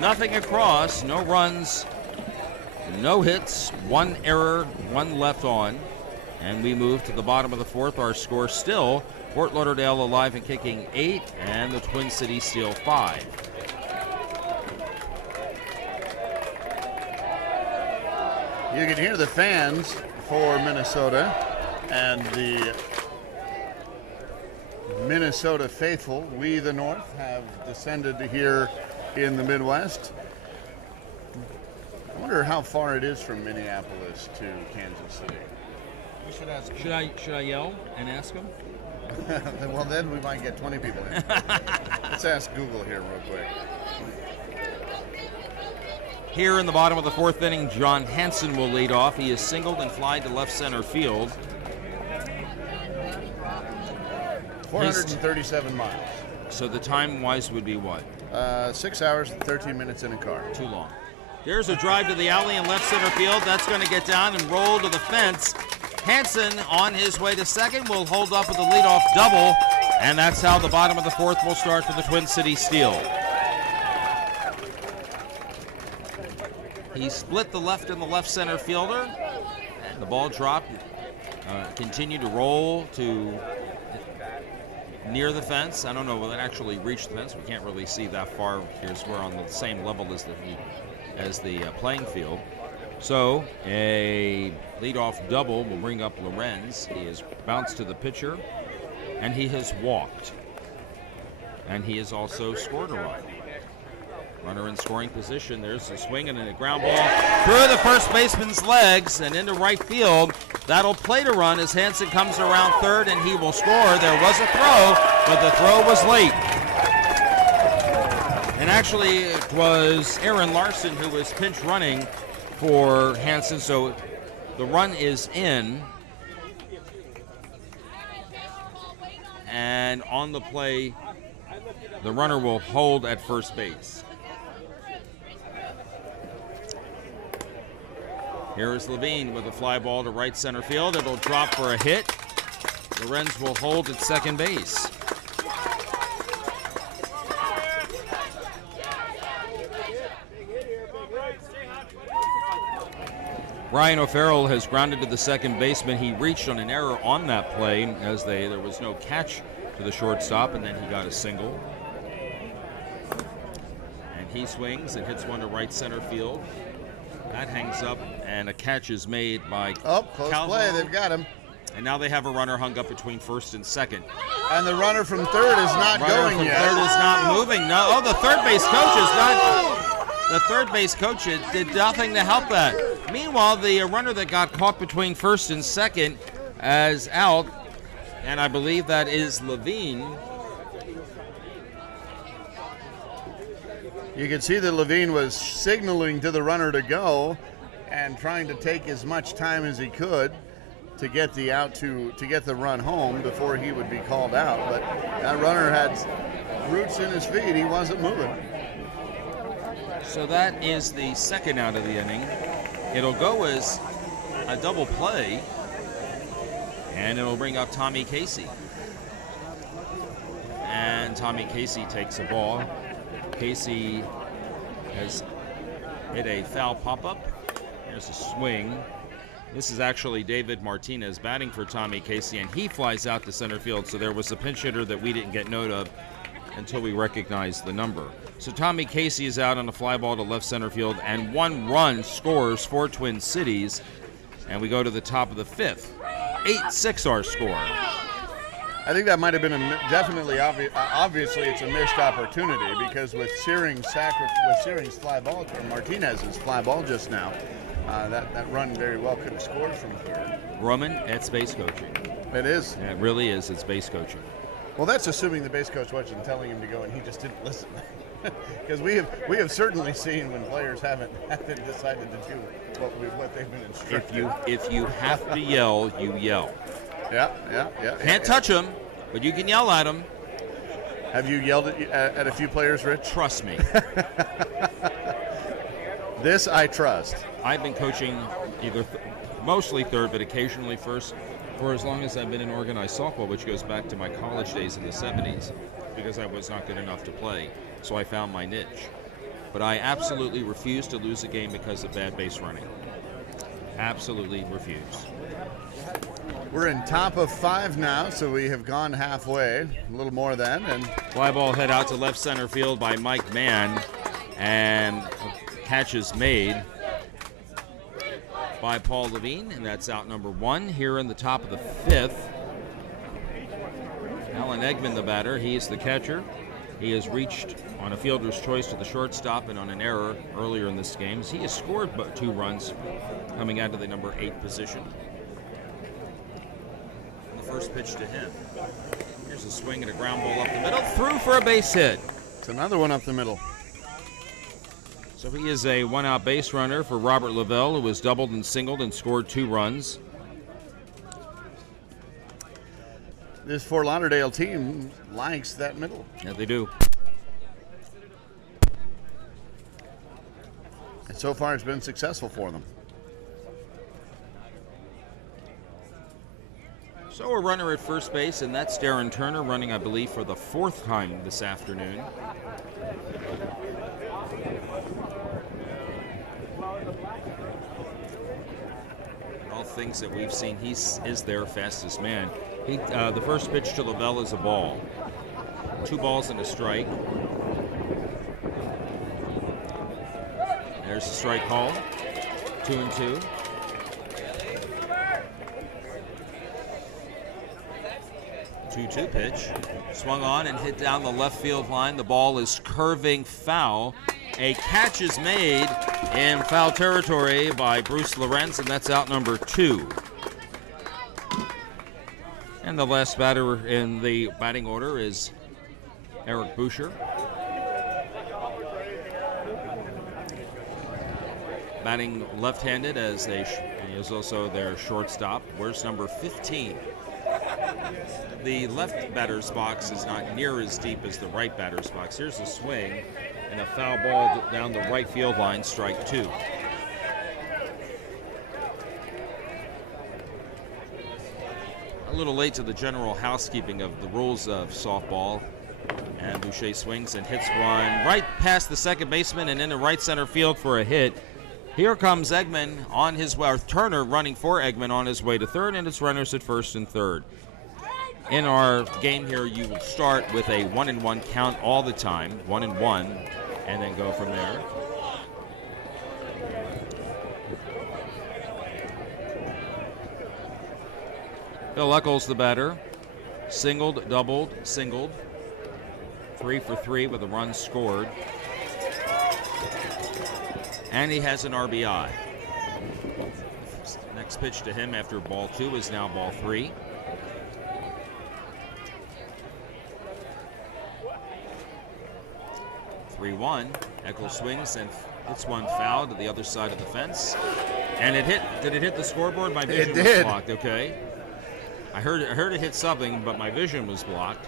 Nothing across, no runs, no hits, 1 error, 1 left on, and we move to the bottom of the 4th. Our score still Fort Lauderdale alive and kicking 8, and the Twin City Steel 5. You can hear the fans for Minnesota and the Minnesota faithful. We, the North, have descended here in the Midwest. I wonder how far it is from Minneapolis to Kansas City. We should ask. Should I yell and ask him? Well, then we might get 20 people in. Let's ask Google here real quick. Here in the bottom of the 4th inning, John Hansen will lead off. He is singled and flied to left center field. 437 miles. So the time-wise would be what? 6 hours and 13 minutes in a car. Too long. Here's a drive to the alley in left center field. That's going to get down and roll to the fence. Hansen on his way to second will hold up with a leadoff double, and that's how the bottom of the fourth will start for the Twin Cities Steel. He split the left and the left center fielder, and the ball dropped. Continued to roll to near the fence. I don't know, will it actually reach the fence? We can't really see that far because we're on the same level as the playing field. So a leadoff double will bring up Lorenz. He has bounced to the pitcher, and he has walked. And he has also scored a run. Runner in scoring position. There's a swing and a ground ball through the first baseman's legs and into right field. That'll play to run as Hansen comes around third, and he will score. There was a throw, but the throw was late. And actually, it was Aaron Larson who was pinch running for Hansen, so the run is in. And on the play, the runner will hold at first base. Here is Levine with a fly ball to right center field. It'll drop for a hit. Lorenz will hold at second base. Ryan O'Farrell has grounded to the second baseman. He reached on an error on that play as there was no catch to the shortstop, and then he got a single. And he swings and hits one to right center field. That hangs up, and a catch is made by close play. They've got him. And now they have a runner hung up between first and second. And the runner from third is not going yet. Third is not moving. No, oh, the third base coach is not. The third base coach did nothing to help that. Meanwhile, the runner that got caught between first and second is out, and I believe that is Levine. You can see that Levine was signaling to the runner to go and trying to take as much time as he could to get the out to get the run home before he would be called out. But that runner had roots in his feet. He wasn't moving. So that is the second out of the inning. It'll go as a double play, and it'll bring up Tommy Casey. And Tommy Casey takes a ball. Casey has hit a foul pop-up. There's a swing. This is actually David Martinez batting for Tommy Casey, and he flies out to center field. So there was a pinch hitter that we didn't get note of until we recognized the number. So Tommy Casey is out on a fly ball to left center field, and one run scores for Twin Cities. And we go to the top of the fifth. 8-6 our score. I think that might have been definitely obviously it's a missed opportunity, because with Searing's fly ball, or Martinez's fly ball just now, that run very well could have scored from here. Roman, it's base coaching. It is. Yeah, it really is. It's base coaching. Well, that's assuming the base coach wasn't telling him to go and he just didn't listen. Because we have certainly seen when players haven't decided to do what they've been instructed. If you have to yell, you yell. Yeah. Can't touch them, but you can yell at them. Have you yelled at a few players, Rich? Trust me. This I trust. I've been coaching mostly third, but occasionally first, for as long as I've been in organized softball, which goes back to my college days in the 70s, because I was not good enough to play. So I found my niche. But I absolutely refuse to lose a game because of bad base running. Absolutely refuse. We're in top of 5 now, so we have gone halfway, a little more than. And fly ball hit out to left center field by Mike Mann, and catch is made by Paul Levine, and that's out number 1 here in the top of the 5th. Alan Eggman, the batter, he's the catcher. He has reached on a fielder's choice to the shortstop and on an error earlier in this game. He has scored 2 runs coming out of the number 8 position. And the first pitch to him. Here's a swing and a ground ball up the middle, through for a base hit. It's another one up the middle. So he is a one-out base runner for Robert Lavelle, who has doubled and singled and scored 2 runs. This Fort Lauderdale team likes that middle. Yeah, they do. And so far it's been successful for them. So a runner at first base, and that's Darren Turner running, I believe, for the 4th time this afternoon. All things that we've seen, he is their fastest man. The first pitch to Lavelle is a ball. 2 balls and a strike. There's the strike call. 2-2. Two pitch, swung on and hit down the left field line. The ball is curving foul. A catch is made in foul territory by Bruce Lorenz, and that's out number 2. And the last batter in the batting order is Eric Boucher. Batting left-handed, as he is also their shortstop. Where's number 15? The left batter's box is not near as deep as the right batter's box. Here's a swing and a foul ball down the right field line, strike 2. A little late to the general housekeeping of the rules of softball. And Boucher swings and hits one right past the second baseman and into right center field for a hit. Here comes Eggman on his way, or Turner running for Eggman on his way to third, and it's runners at first and third. In our game here, you will start with a 1-1 count all the time, 1-1, and then go from there. Bill Eccles, the batter, singled, doubled, singled, 3 for 3 with a run scored. And he has an RBI. Next pitch to him after ball 2 is now ball 3. Eccles swings and hits one foul to the other side of the fence. And it hit. Did it hit the scoreboard? My vision was blocked. Okay. I heard it hit something, but my vision was blocked.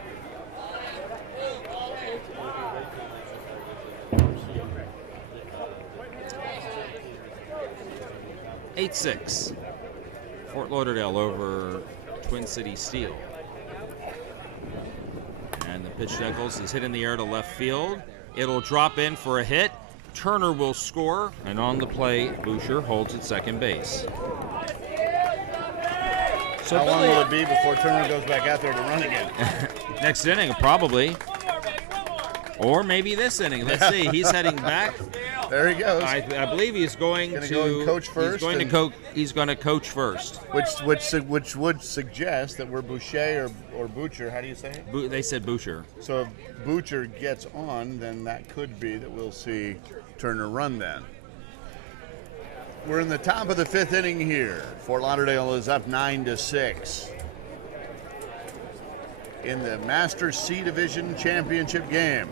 (8-6). Fort Lauderdale over Twin City Steel. And the pitch to Eccles is hit in the air to left field. It'll drop in for a hit. Turner will score, and on the play, Boucher holds at second base. So how long will it be before Turner goes back out there to run again? Next inning, probably. Or maybe this inning. Let's see. He's heading back. There he goes. I believe he's going to go and coach first. He's going to coach first. Which would suggest that we're Boucher or Boucher. How do you say it? They said Boucher. So if Boucher gets on, then that could be that we'll see Turner run then. We're in the top of the 5th inning here. Fort Lauderdale is up 9-6 in the Masters C Division Championship game.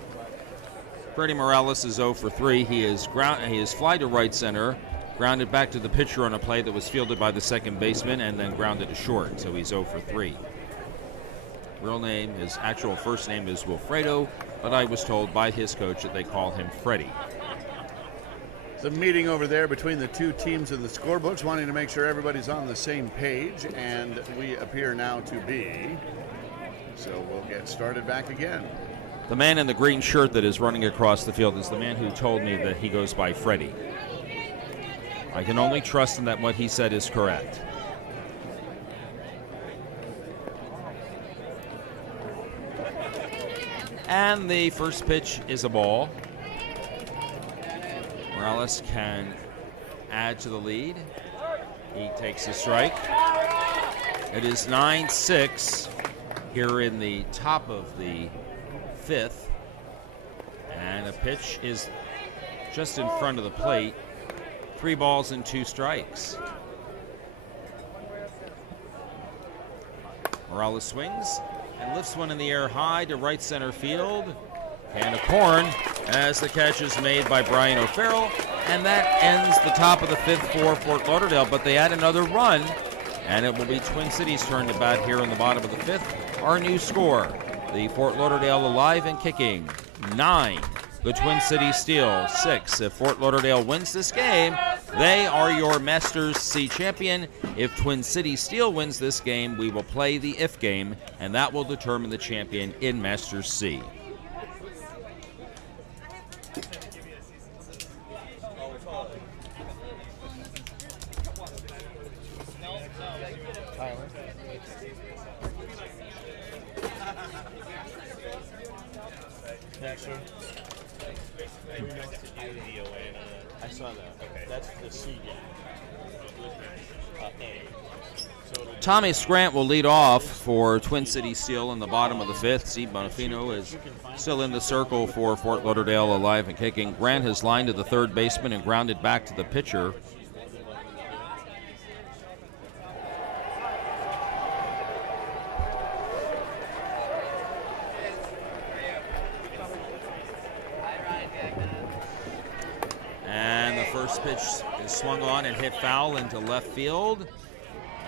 Freddie Morales is 0 for 3. He is fly to right center, grounded back to the pitcher on a play that was fielded by the second baseman, and then grounded to short. So he's 0 for 3. His actual first name is Wilfredo, but I was told by his coach that they call him Freddie. It's a meeting over there between the two teams in the scorebooks, wanting to make sure everybody's on the same page, and we appear now to be. So we'll get started back again. The man in the green shirt that is running across the field is the man who told me that he goes by Freddie. I can only trust him that what he said is correct. And the first pitch is a ball. Morales can add to the lead. He takes a strike. It is 9-6 here in the top of the 5th, and a pitch is just in front of the plate. 3 balls and 2 strikes. Morales swings and lifts one in the air high to right center field. And a corn as the catch is made by Brian O'Farrell, and that ends the top of the 5th for Fort Lauderdale, but they add another run, and it will be Twin Cities' turn to bat here in the bottom of the 5th. Our new score: the Fort Lauderdale alive and kicking, 9. The Twin Cities Steel, 6. If Fort Lauderdale wins this game, They are your Masters C champion. If Twin City Steel wins this game, we will play the if game, and that will determine the champion in Masters C. I saw that. Okay. That's the C game. Tommy Scrant will lead off for Twin City Steel in the bottom of the fifth. Steve Bonifino is still in the circle for Fort Lauderdale, alive and kicking. Grant has lined to the third baseman and grounded back to the pitcher. And the first pitch is swung on and hit foul into left field.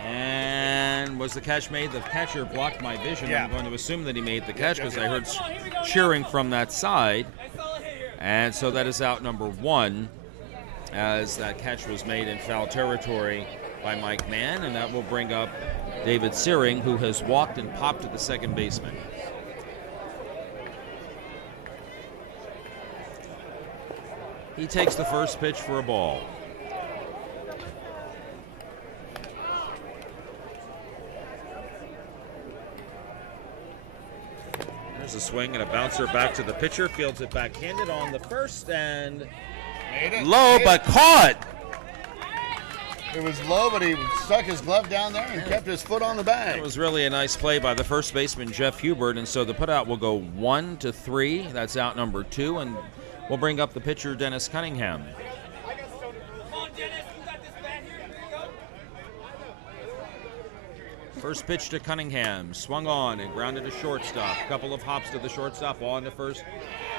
And was the catch made? The catcher blocked my vision. Yeah. I'm going to assume that he made the catch because I heard cheering from that side. And so that is out number one, as that catch was made in foul territory by Mike Mann. And that will bring up David Searing, who has walked and popped to the second baseman. He takes the first pitch for a ball. There's a swing and a bouncer back to the pitcher. Fields it backhanded on the first and low, but caught. It was low, but he stuck his glove down there and kept his foot on the bag. It was really a nice play by the first baseman, Jeff Hubert, and so the putout will go 1-3. That's out number two, and we'll bring up the pitcher, Dennis Cunningham. First pitch to Cunningham, swung on and grounded to shortstop. A couple of hops to the shortstop, ball into first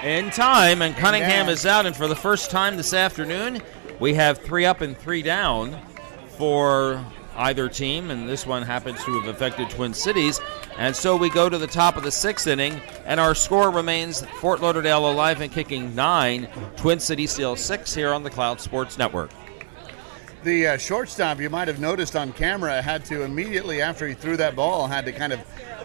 in time, and Cunningham is out. And for the first time this afternoon, we have 3 up and 3 down for either team, and this one happens to have affected Twin Cities. And so we go to the top of the 6th inning, and our score remains Fort Lauderdale alive and kicking 9, Twin City Steel 6 here on the Cloud Sports Network. The shortstop, you might have noticed on camera, had to immediately after he threw that ball, had to kind of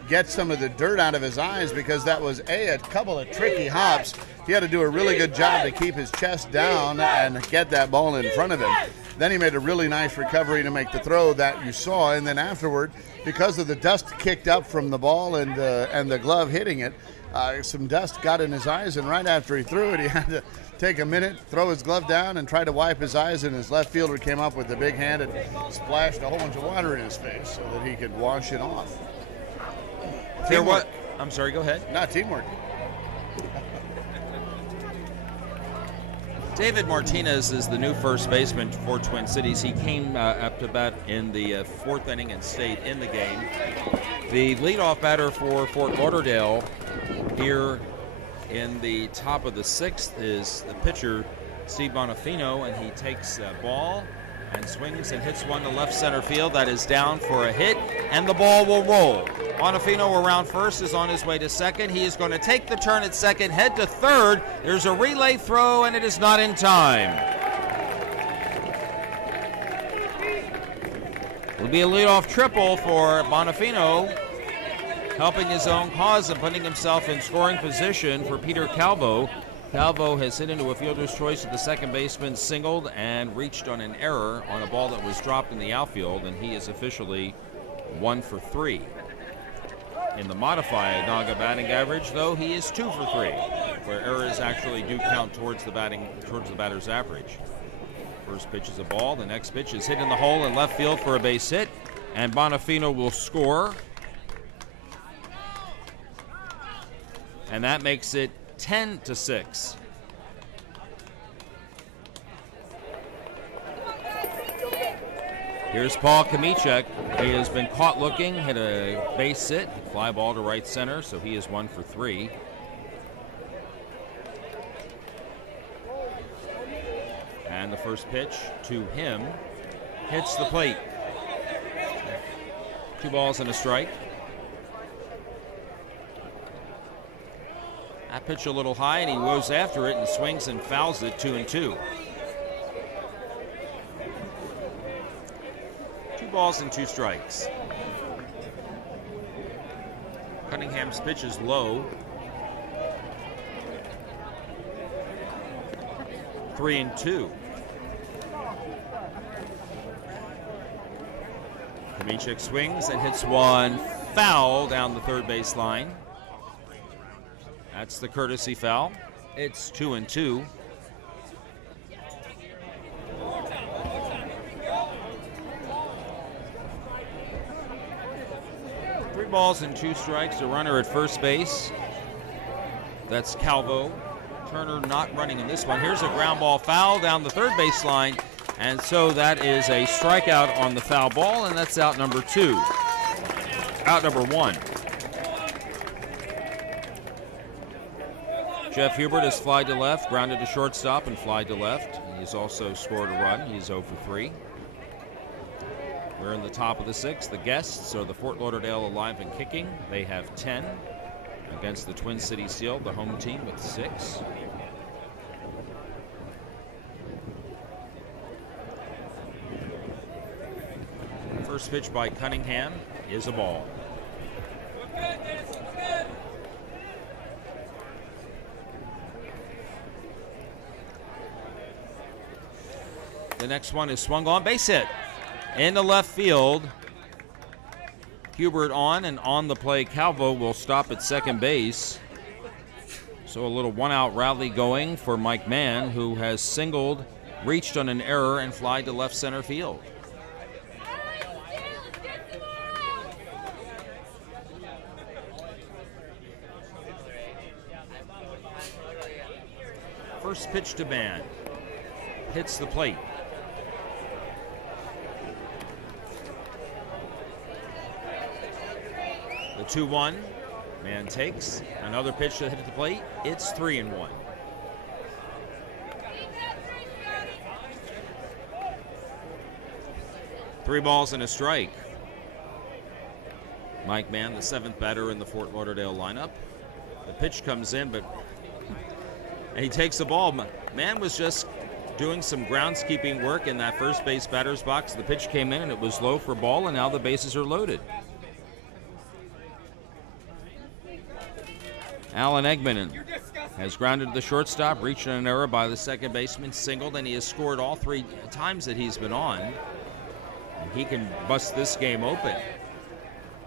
get some of the dirt out of his eyes because that was a couple of tricky hops. He had to do a really good job to keep his chest down and get that ball in front of him. Then he made a really nice recovery to make the throw that you saw, and then afterward, because of the dust kicked up from the ball and the glove hitting it, some dust got in his eyes, and right after he threw it, he had to take a minute, throw his glove down, and try to wipe his eyes, and his left fielder came up with the big hand and splashed a whole bunch of water in his face so that he could wash it off. Teamwork. I'm sorry, go ahead. Not teamwork. David Martinez is the new first baseman for Twin Cities. He came up to bat in the 4th inning and stayed in the game. The leadoff batter for Fort Lauderdale here in the top of the 6th is the pitcher, Steve Bonifino, and he takes a ball and swings and hits one to left center field. That is down for a hit, and the ball will roll. Bonifino around first is on his way to second. He is going to take the turn at second, head to third. There's a relay throw, and it is not in time. It'll be a leadoff triple for Bonifino, helping his own cause and putting himself in scoring position for Peter Calvo. Calvo has hit into a fielder's choice at the second baseman, singled, and reached on an error on a ball that was dropped in the outfield, and he is officially 1 for 3. In the modified Naga batting average, though, he is 2 for 3, where errors actually do count towards the batter's average. First pitch is a ball. The next pitch is hit in the hole in left field for a base hit, and Bonifino will score. And that makes it 10-6. Here's Paul Kamichek. He has been caught looking, hit a base hit, fly ball to right center, so he is 1 for 3. And the first pitch to him hits the plate. 2 balls and a strike. That pitch a little high, and he goes after it and swings and fouls it 2-2. balls and 2 strikes. Cunningham's pitch is low. 3-2. Kamichik swings and hits one foul down the third base line. That's the courtesy foul. It's 2-2. Three balls and 2 strikes. A runner at first base. That's Calvo. Turner not running in this one. Here's a ground ball foul down the third base line. And so that is a strikeout on the foul ball, and that's out number 2. Out number 1. Jeff Hubert has flied to left, grounded to shortstop, and flied to left. He's also scored a run. He's 0 for 3. We're in the top of the 6th. The guests are the Fort Lauderdale Alive and Kicking. They have 10 against the Twin City Seal, the home team, with 6. First pitch by Cunningham is a ball. The next one is swung on, base hit into left field. Hubert on, and on the play Calvo will stop at second base. So a little one-out rally going for Mike Mann, who has singled, reached on an error, and flied to left center field. First pitch to Mann. Hits the plate. The 2-1. Mann takes. Another pitch to hit the plate. It's 3-1. Three balls and a strike. Mike Mann, the 7th batter in the Fort Lauderdale lineup. The pitch comes in, but and he takes the ball. Mann was just doing some groundskeeping work in that first base batter's box. The pitch came in and it was low for ball, and now the bases are loaded. Alan Eggman has grounded to the shortstop, reached on an error by the second baseman, singled, and he has scored all 3 times that he's been on. And he can bust this game open.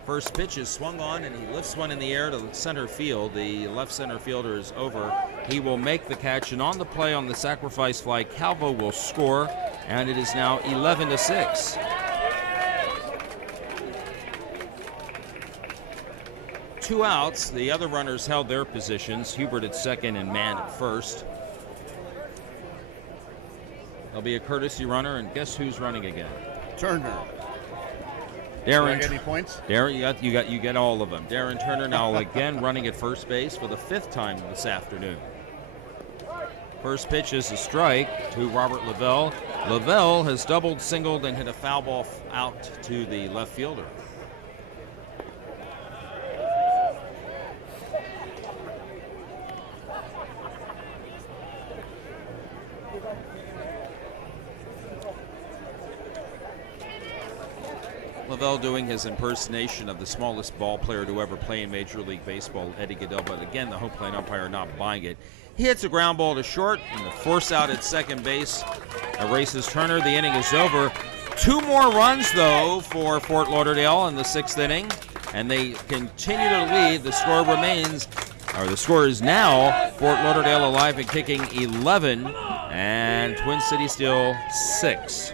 First pitch is swung on, and he lifts one in the air to center field. The left center fielder is over. He will make the catch, and on the play on the sacrifice fly, Calvo will score, and it is now 11-6. Two outs. The other runners held their positions. Hubert at second and Mann at first. There'll be a courtesy runner, and guess who's running again? Turner. Darren, do I get any points? Darren, you get all of them. Darren Turner now again running at first base for the 5th time this afternoon. First pitch is a strike to Robert Lavelle. Lavelle has doubled, singled, and hit a foul ball out to the left fielder. Lavelle doing his impersonation of the smallest ball player to ever play in Major League Baseball, Eddie Goodell, but again, the home plate umpire not buying it. He hits a ground ball to short, and the force out at second base erases Turner. The inning is over. 2 more runs, though, for Fort Lauderdale in the 6th inning, and they continue to lead. The score is now Fort Lauderdale Alive and Kicking 11, and Twin City Steel 6.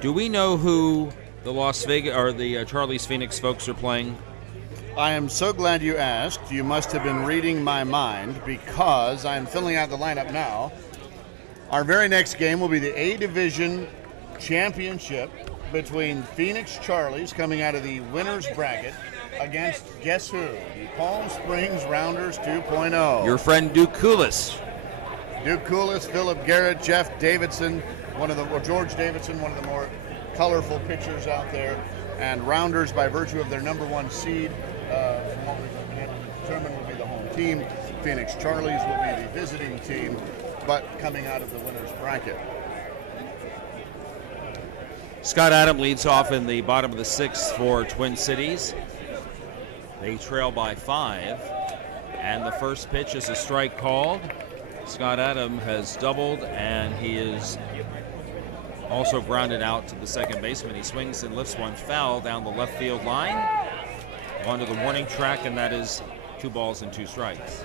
Do we know who the Las Vegas or the Charlie's Phoenix folks are playing? I am so glad you asked. You must have been reading my mind, because I'm filling out the lineup now. Our very next game will be the A Division Championship between Phoenix Charlies, coming out of the winner's bracket, against, guess who? The Palm Springs Rounders 2.0. Your friend Duke Coulis. Duke Coulis, Philip Garrett, Jeff Davidson, George Davidson, one of the more colorful pitchers out there, and Rounders, by virtue of their number 1 seed, from what we've been able to determine, will be the home team. Phoenix Charlies will be the visiting team, but coming out of the winner's bracket. Scott Adam leads off in the bottom of the 6th for Twin Cities. They trail by 5. And the first pitch is a strike called. Scott Adam has doubled, and he is also grounded out to the second baseman. He swings and lifts one foul down the left field line onto the warning track, and that is 2 balls and 2 strikes.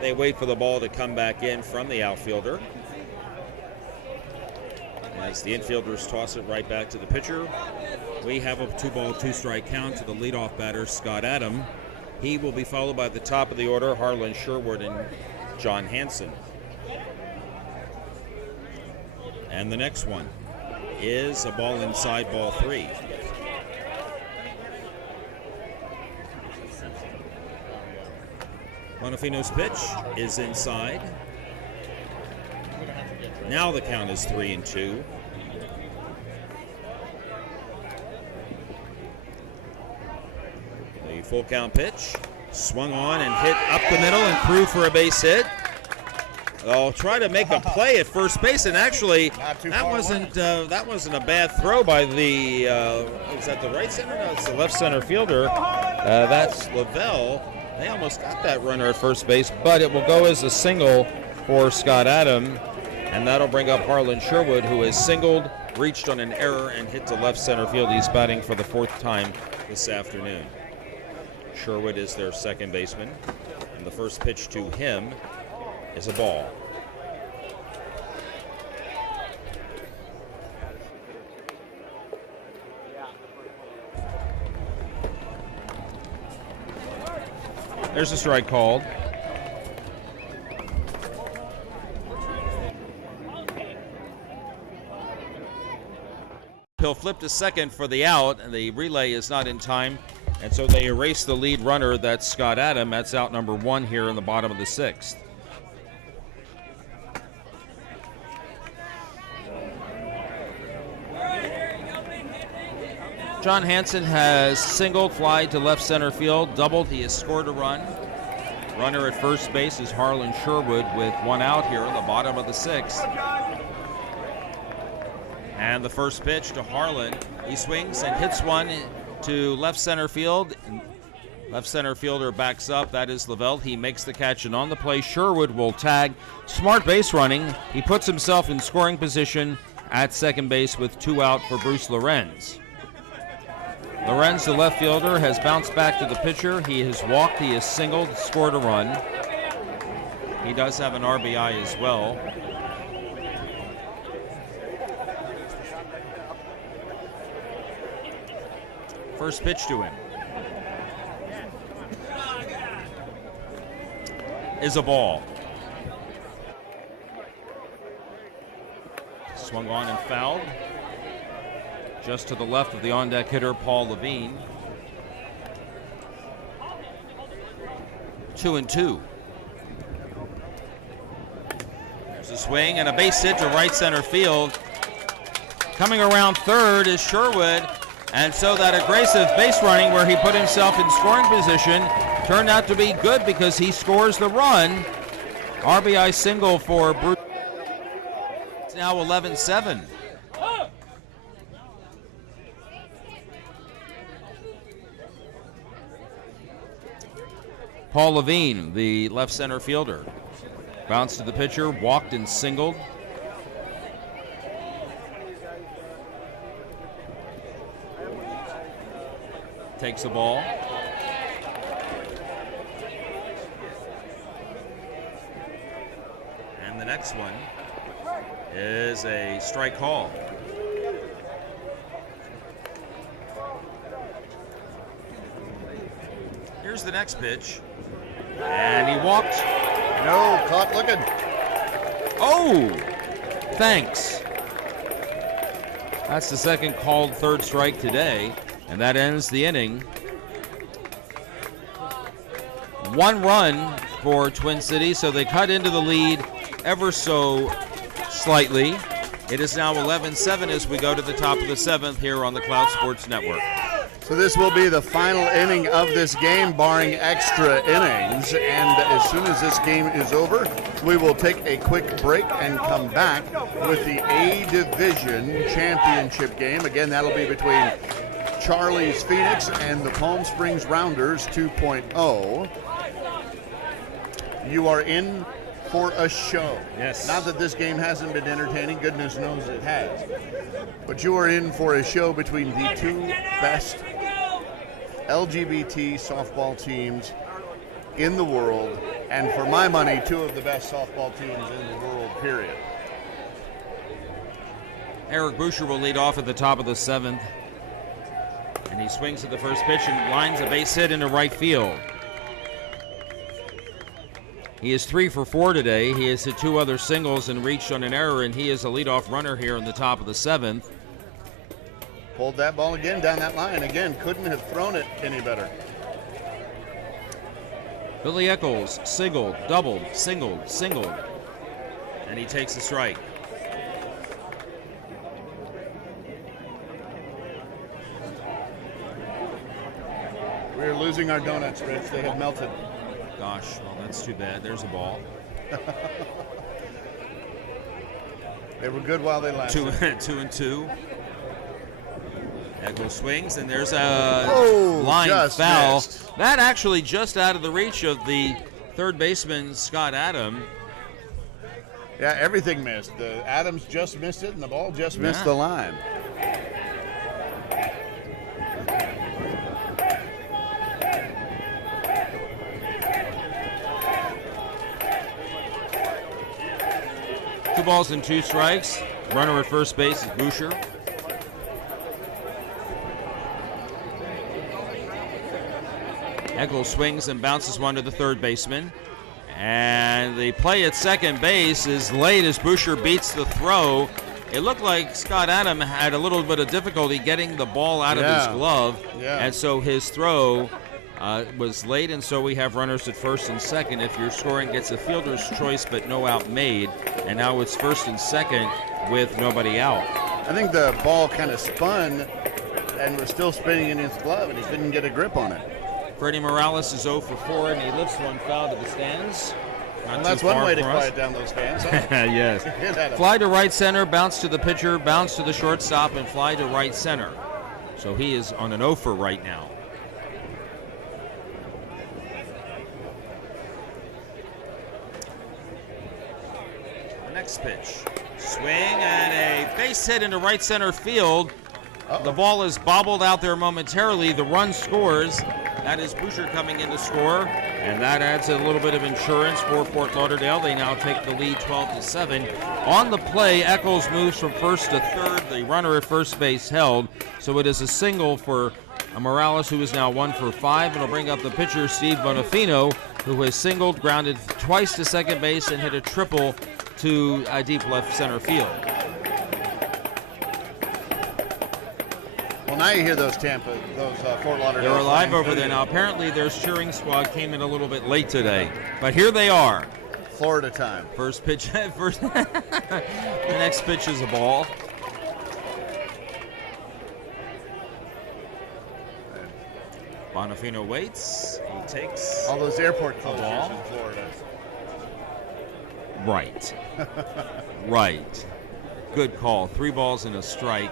They wait for the ball to come back in from the outfielder, as the infielders toss it right back to the pitcher. We have a 2-ball, 2-strike count to the leadoff batter, Scott Adam. He will be followed by the top of the order, Harlan Sherwood and John Hansen. And the next one is a ball inside, ball 3. Bonifino's pitch is inside. Now the count is 3-2. The full count pitch, swung on and hit up the middle and through for a base hit. They'll try to make a play at first base, and actually that wasn't a bad throw by the is that the right center? No, it's the left center fielder. That's Lavelle. They almost got that runner at first base, but it will go as a single for Scott Adam, and that'll bring up Harlan Sherwood, who has singled, reached on an error, and hit to left center field. He's batting for the 4th time this afternoon. Sherwood is their second baseman, and the first pitch to him is a ball. There's a strike called. He'll flip to second for the out, and the relay is not in time, and so they erase the lead runner. That's Scott Adam. That's out number 1 here in the bottom of the 6th. John Hansen has singled, fly to left center field, doubled. He has scored a run. Runner at first base is Harlan Sherwood with 1 out here in the bottom of the 6th. And the first pitch to Harlan. He swings and hits one to left center field. Left center fielder backs up. That is Lavelle. He makes the catch, and on the play, Sherwood will tag. Smart base running. He puts himself in scoring position at second base with 2 out for Bruce Lorenz. Lorenz, the left fielder, has bounced back to the pitcher. He has walked, he has singled, scored a run. He does have an RBI as well. First pitch to him is a ball. Swung on and fouled. Just to the left of the on-deck hitter, Paul Levine. 2-2. There's a swing and a base hit to right center field. Coming around third is Sherwood, and so that aggressive base running where he put himself in scoring position turned out to be good because he scores the run. RBI single for Bruce. It's now 11-7. Paul Levine, the left center fielder, bounced to the pitcher, walked and singled. Takes the ball. And the next one is a strike call. Here's the next pitch. And he walked. No, caught looking. Oh, thanks. That's the second called third strike today, and that ends the inning. 1 run for Twin Cities, so they cut into the lead ever so slightly. It is now 11-7 as we go to the top of the 7th here on the Cloud Sports Network. So this will be the final inning of this game, barring extra innings. And as soon as this game is over, we will take a quick break and come back with the A Division Championship game. Again, that'll be between Charlie's Phoenix and the Palm Springs Rounders 2.0. You are in for a show. Yes. Not that this game hasn't been entertaining, goodness knows it has. But you are in for a show between the two best LGBT softball teams in the world, and for my money, two of the best softball teams in the world, period. Eric Boucher will lead off at the top of the 7th. And he swings at the first pitch and lines a base hit into right field. He is 3 for 4 today. He has hit 2 other singles and reached on an error, and he is a leadoff runner here in the top of the 7th. Pulled that ball again down that line. Again, couldn't have thrown it any better. Billy Eccles singled, doubled, singled. And he takes a strike. We're losing our donuts, Rich. They have melted. Gosh, well, that's too bad. There's a ball. They were good while they lasted. 2 and 2. Eccles swings, and there's a line foul. Missed. That actually just out of the reach of the third baseman, Scott Adam. Yeah, everything missed. The Adams just missed it, and the ball just missed the line. Two balls and 2 strikes. Runner at first base is Boucher. Eccles swings and bounces one to the third baseman. And the play at second base is late as Boucher beats the throw. It looked like Scott Adam had a little bit of difficulty getting the ball out of his glove. And so his throw was late, and so we have runners at first and second. If your scoring gets a fielder's choice but no out made, and now it's first and second with nobody out. I think the ball kind of spun and was still spinning in his glove, and he couldn't get a grip on it. Freddie Morales is 0 for 4, and he lifts one foul to the stands. Well, that's one way to quiet down those fans. Huh? Yes. Fly to right center, bounce to the pitcher, bounce to the shortstop, and fly to right center. So he is on an 0 for right now. The next pitch. Swing and a base hit into right center field. The ball is bobbled out there momentarily. The run scores. That is Boucher coming in to score, and that adds a little bit of insurance for Fort Lauderdale. They now take the lead 12-7. On the play, Eccles moves from first to third. The runner at first base held, so it is a single for Morales, who is now 1 for 5, and will bring up the pitcher, Steve Bonifino, who has singled, grounded twice to second base, and hit a triple to deep left center field. Well, now you hear those Fort Lauderdale. They're alive over there now. Apparently their cheering squad came in a little bit late today, but here they are. Florida time. First pitch. The next pitch is a ball. Bonifino waits. He takes all those airport closures ball in Florida. Right. Right. Good call. 3 balls and a strike.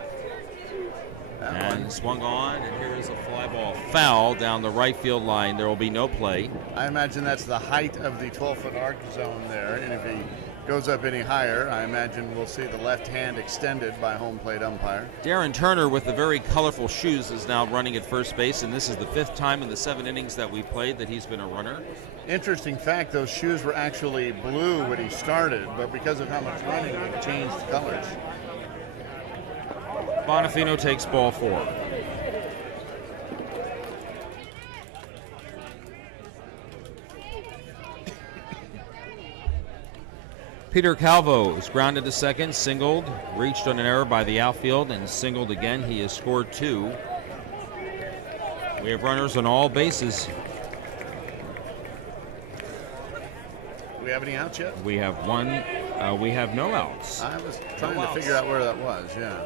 And swung on, and here is a fly ball foul down the right field line. There will be no play. I imagine that's the height of the 12-foot arc zone there, and if he goes up any higher, I imagine we'll see the left hand extended by home plate umpire. Darren Turner with the very colorful shoes is now running at first base, and this is the 5th time in the 7 innings that we've played that he's been a runner. Interesting fact, those shoes were actually blue when he started, but because of how much running, they've changed colors. Bonifino takes ball 4. Peter Calvo is grounded to second, singled, reached on an error by the outfield, and singled again. He has scored 2. We have runners on all bases. Do we have any outs yet? We have one We have no outs. I was trying to figure out where that was, yeah.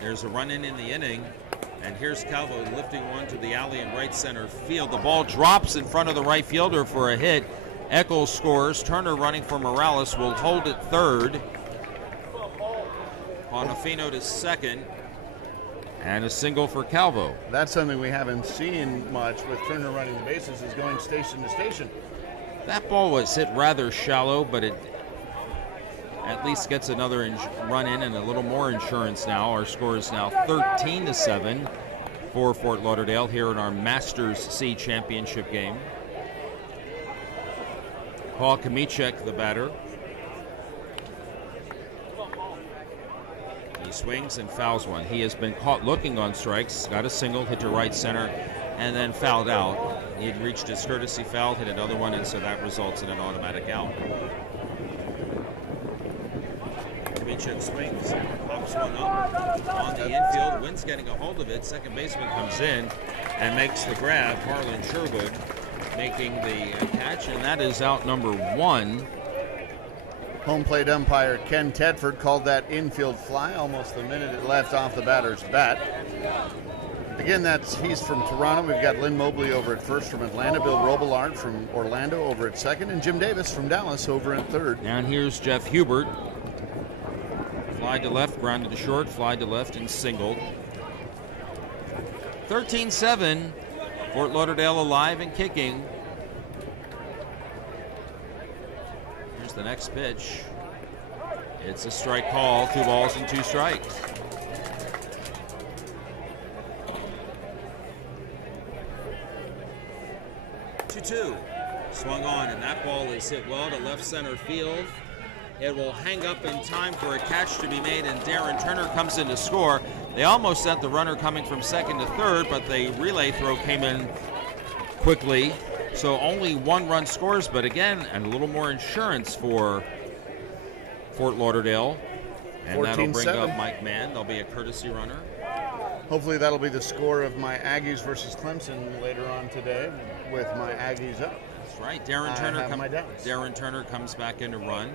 There's a run-in the inning, and here's Calvo lifting one to the alley in right center field. The ball drops in front of the right fielder for a hit. Eccles scores. Turner running for Morales will hold it third. Bonifino to second. And a single for Calvo. That's something we haven't seen much with Turner running the bases, is going station to station. That ball was hit rather shallow, but it at least gets another run in and a little more insurance now. Our score is now 13-7 for Fort Lauderdale here in our Masters C Championship game. Paul Kamichek, the batter. He swings and fouls one. He has been caught looking on strikes, got a single, hit to right center, and then fouled out. He had reached his courtesy foul, hit another one, and so that results in an automatic out. Kamichek swings, pops one up on the infield. Wynn's getting a hold of it. Second baseman comes in and makes the grab. Harlan Sherwood making the catch, and that is out number one. Home plate umpire Ken Tedford called that infield fly almost the minute it left off the batter's bat. Again, he's from Toronto. We've got Lynn Mobley over at first from Atlanta, Bill Robillard from Orlando over at second, and Jim Davis from Dallas over at third. And here's Jeff Hubert. Fly to left, grounded to short, fly to left, and singled. 13-7, Fort Lauderdale alive and kicking. Here's the next pitch. It's a strike call, 2 balls and 2 strikes. Two. Swung on, and that ball is hit well to left center field. It will hang up in time for a catch to be made, and Darren Turner comes in to score. They almost sent the runner coming from second to third, but the relay throw came in quickly. So only 1 run scores, but again, and a little more insurance for Fort Lauderdale. And that'll bring up Mike Mann. There'll be a courtesy runner. Hopefully that'll be the score of my Aggies versus Clemson later on today with my Aggies up. That's right. Darren Turner comes back in to run.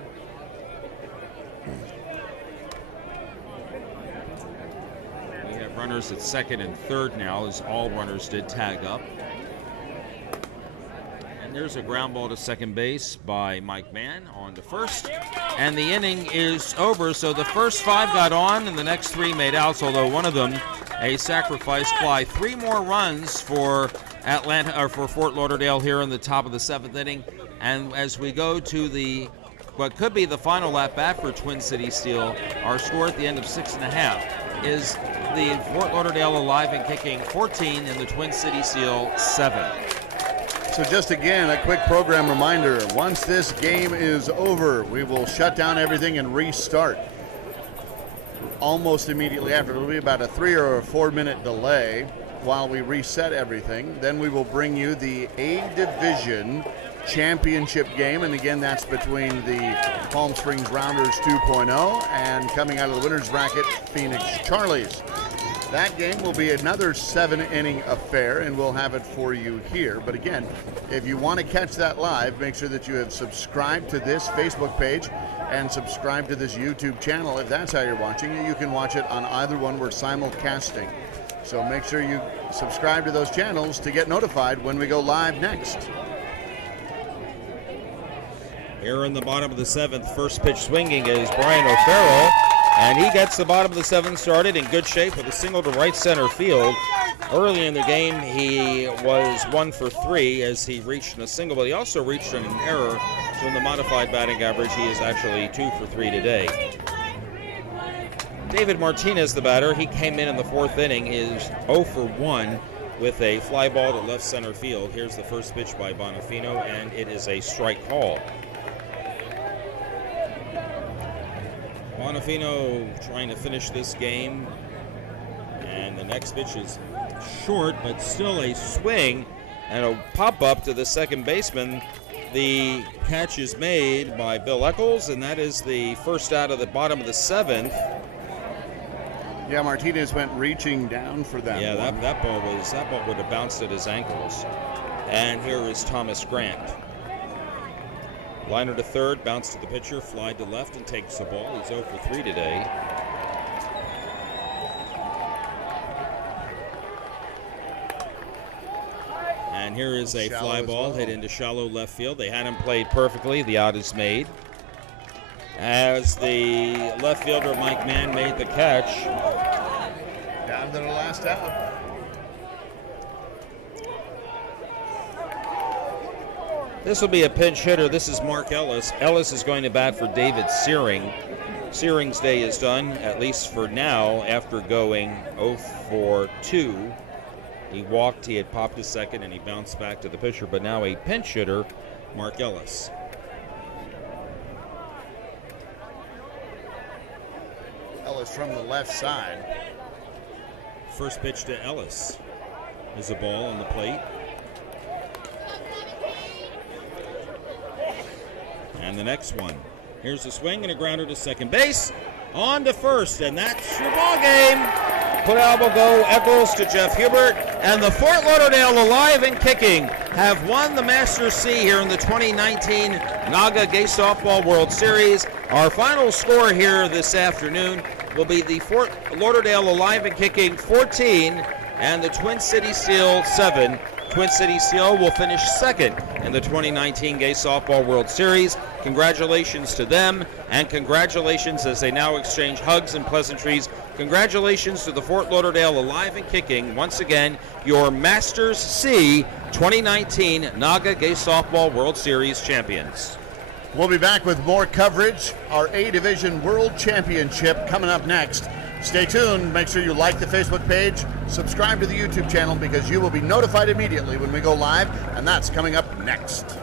We have runners at second and third now, as all runners did tag up. And there's a ground ball to second base by Mike Mann on to first. And the inning is over. So the first 5 got on and the next 3 made outs, although one of them a sacrifice fly. 3 more runs for Fort Lauderdale here in the top of the 7th inning. And as we go to what could be the final at bat for Twin City Steel, our score at the end of 6.5 is the Fort Lauderdale alive and kicking 14 and the Twin City Steel 7. So just again, a quick program reminder. Once this game is over, we will shut down everything and restart almost immediately after. It'll be about a 3 or a 4 minute delay while we reset everything. Then we will bring you the A Division Championship game, and again, that's between the Palm Springs Rounders 2.0 and coming out of the winner's bracket, Phoenix Charlies. That game will be another 7-inning affair, and we'll have it for you here. But again, if you want to catch that live, make sure that you have subscribed to this Facebook page and subscribe to this YouTube channel. If that's how you're watching it, you can watch it on either one. We're simulcasting. So make sure you subscribe to those channels to get notified when we go live next. Here in the bottom of the 7th, first pitch swinging is Brian O'Farrell, and he gets the bottom of the 7th started in good shape with a single to right center field. Early in the game, he was 1 for 3 as he reached a single, but he also reached an error. So in the modified batting average, he is actually 2 for 3 today. David Martinez, the batter, he came in the 4th inning, is 0 for 1 with a fly ball to left center field. Here's the first pitch by Bonifino, and it is a strike call. Bonifino trying to finish this game, and the next pitch is short, but still a swing and a pop-up to the second baseman. The catch is made by Bill Eccles, and that is the first out of the bottom of the 7th. Yeah, Martinez went reaching down for that. Yeah, one. that ball would have bounced at his ankles. And here is Thomas Grant. Liner to third, bounce to the pitcher, fly to left, and takes the ball. He's 0 for 3 today. And here is a fly ball hit into shallow left field. They had him played perfectly. The out is made. As the left fielder, Mike Mann, made the catch. Down to the last out. This will be a pinch hitter. This is Mark Ellis. Ellis is going to bat for David Searing. Searing's day is done, at least for now, after going 0 for 2. He walked, he had popped his second, and he bounced back to the pitcher, but now a pinch hitter, Mark Ellis. Ellis from the left side. First pitch to Ellis is a ball on the plate. And the next one. Here's a swing and a grounder to second base. On to first, and that's your ball game. Put out will go Eccles to Jeff Hubert, and the Fort Lauderdale Alive and Kicking have won the Masters C here in the 2019 Naga Gay Softball World Series. Our final score here this afternoon will be the Fort Lauderdale Alive and Kicking 14 and the Twin City Steel 7. Twin City Steel will finish second in the 2019 Gay Softball World Series. Congratulations to them, and congratulations as they now exchange hugs and pleasantries. Congratulations to the Fort Lauderdale Alive and Kicking, once again, your Masters C 2019 Naga Gay Softball World Series champions. We'll be back with more coverage. Our A Division World Championship coming up next. Stay tuned. Make sure you like the Facebook page, subscribe to the YouTube channel, because you will be notified immediately when we go live, and that's coming up next.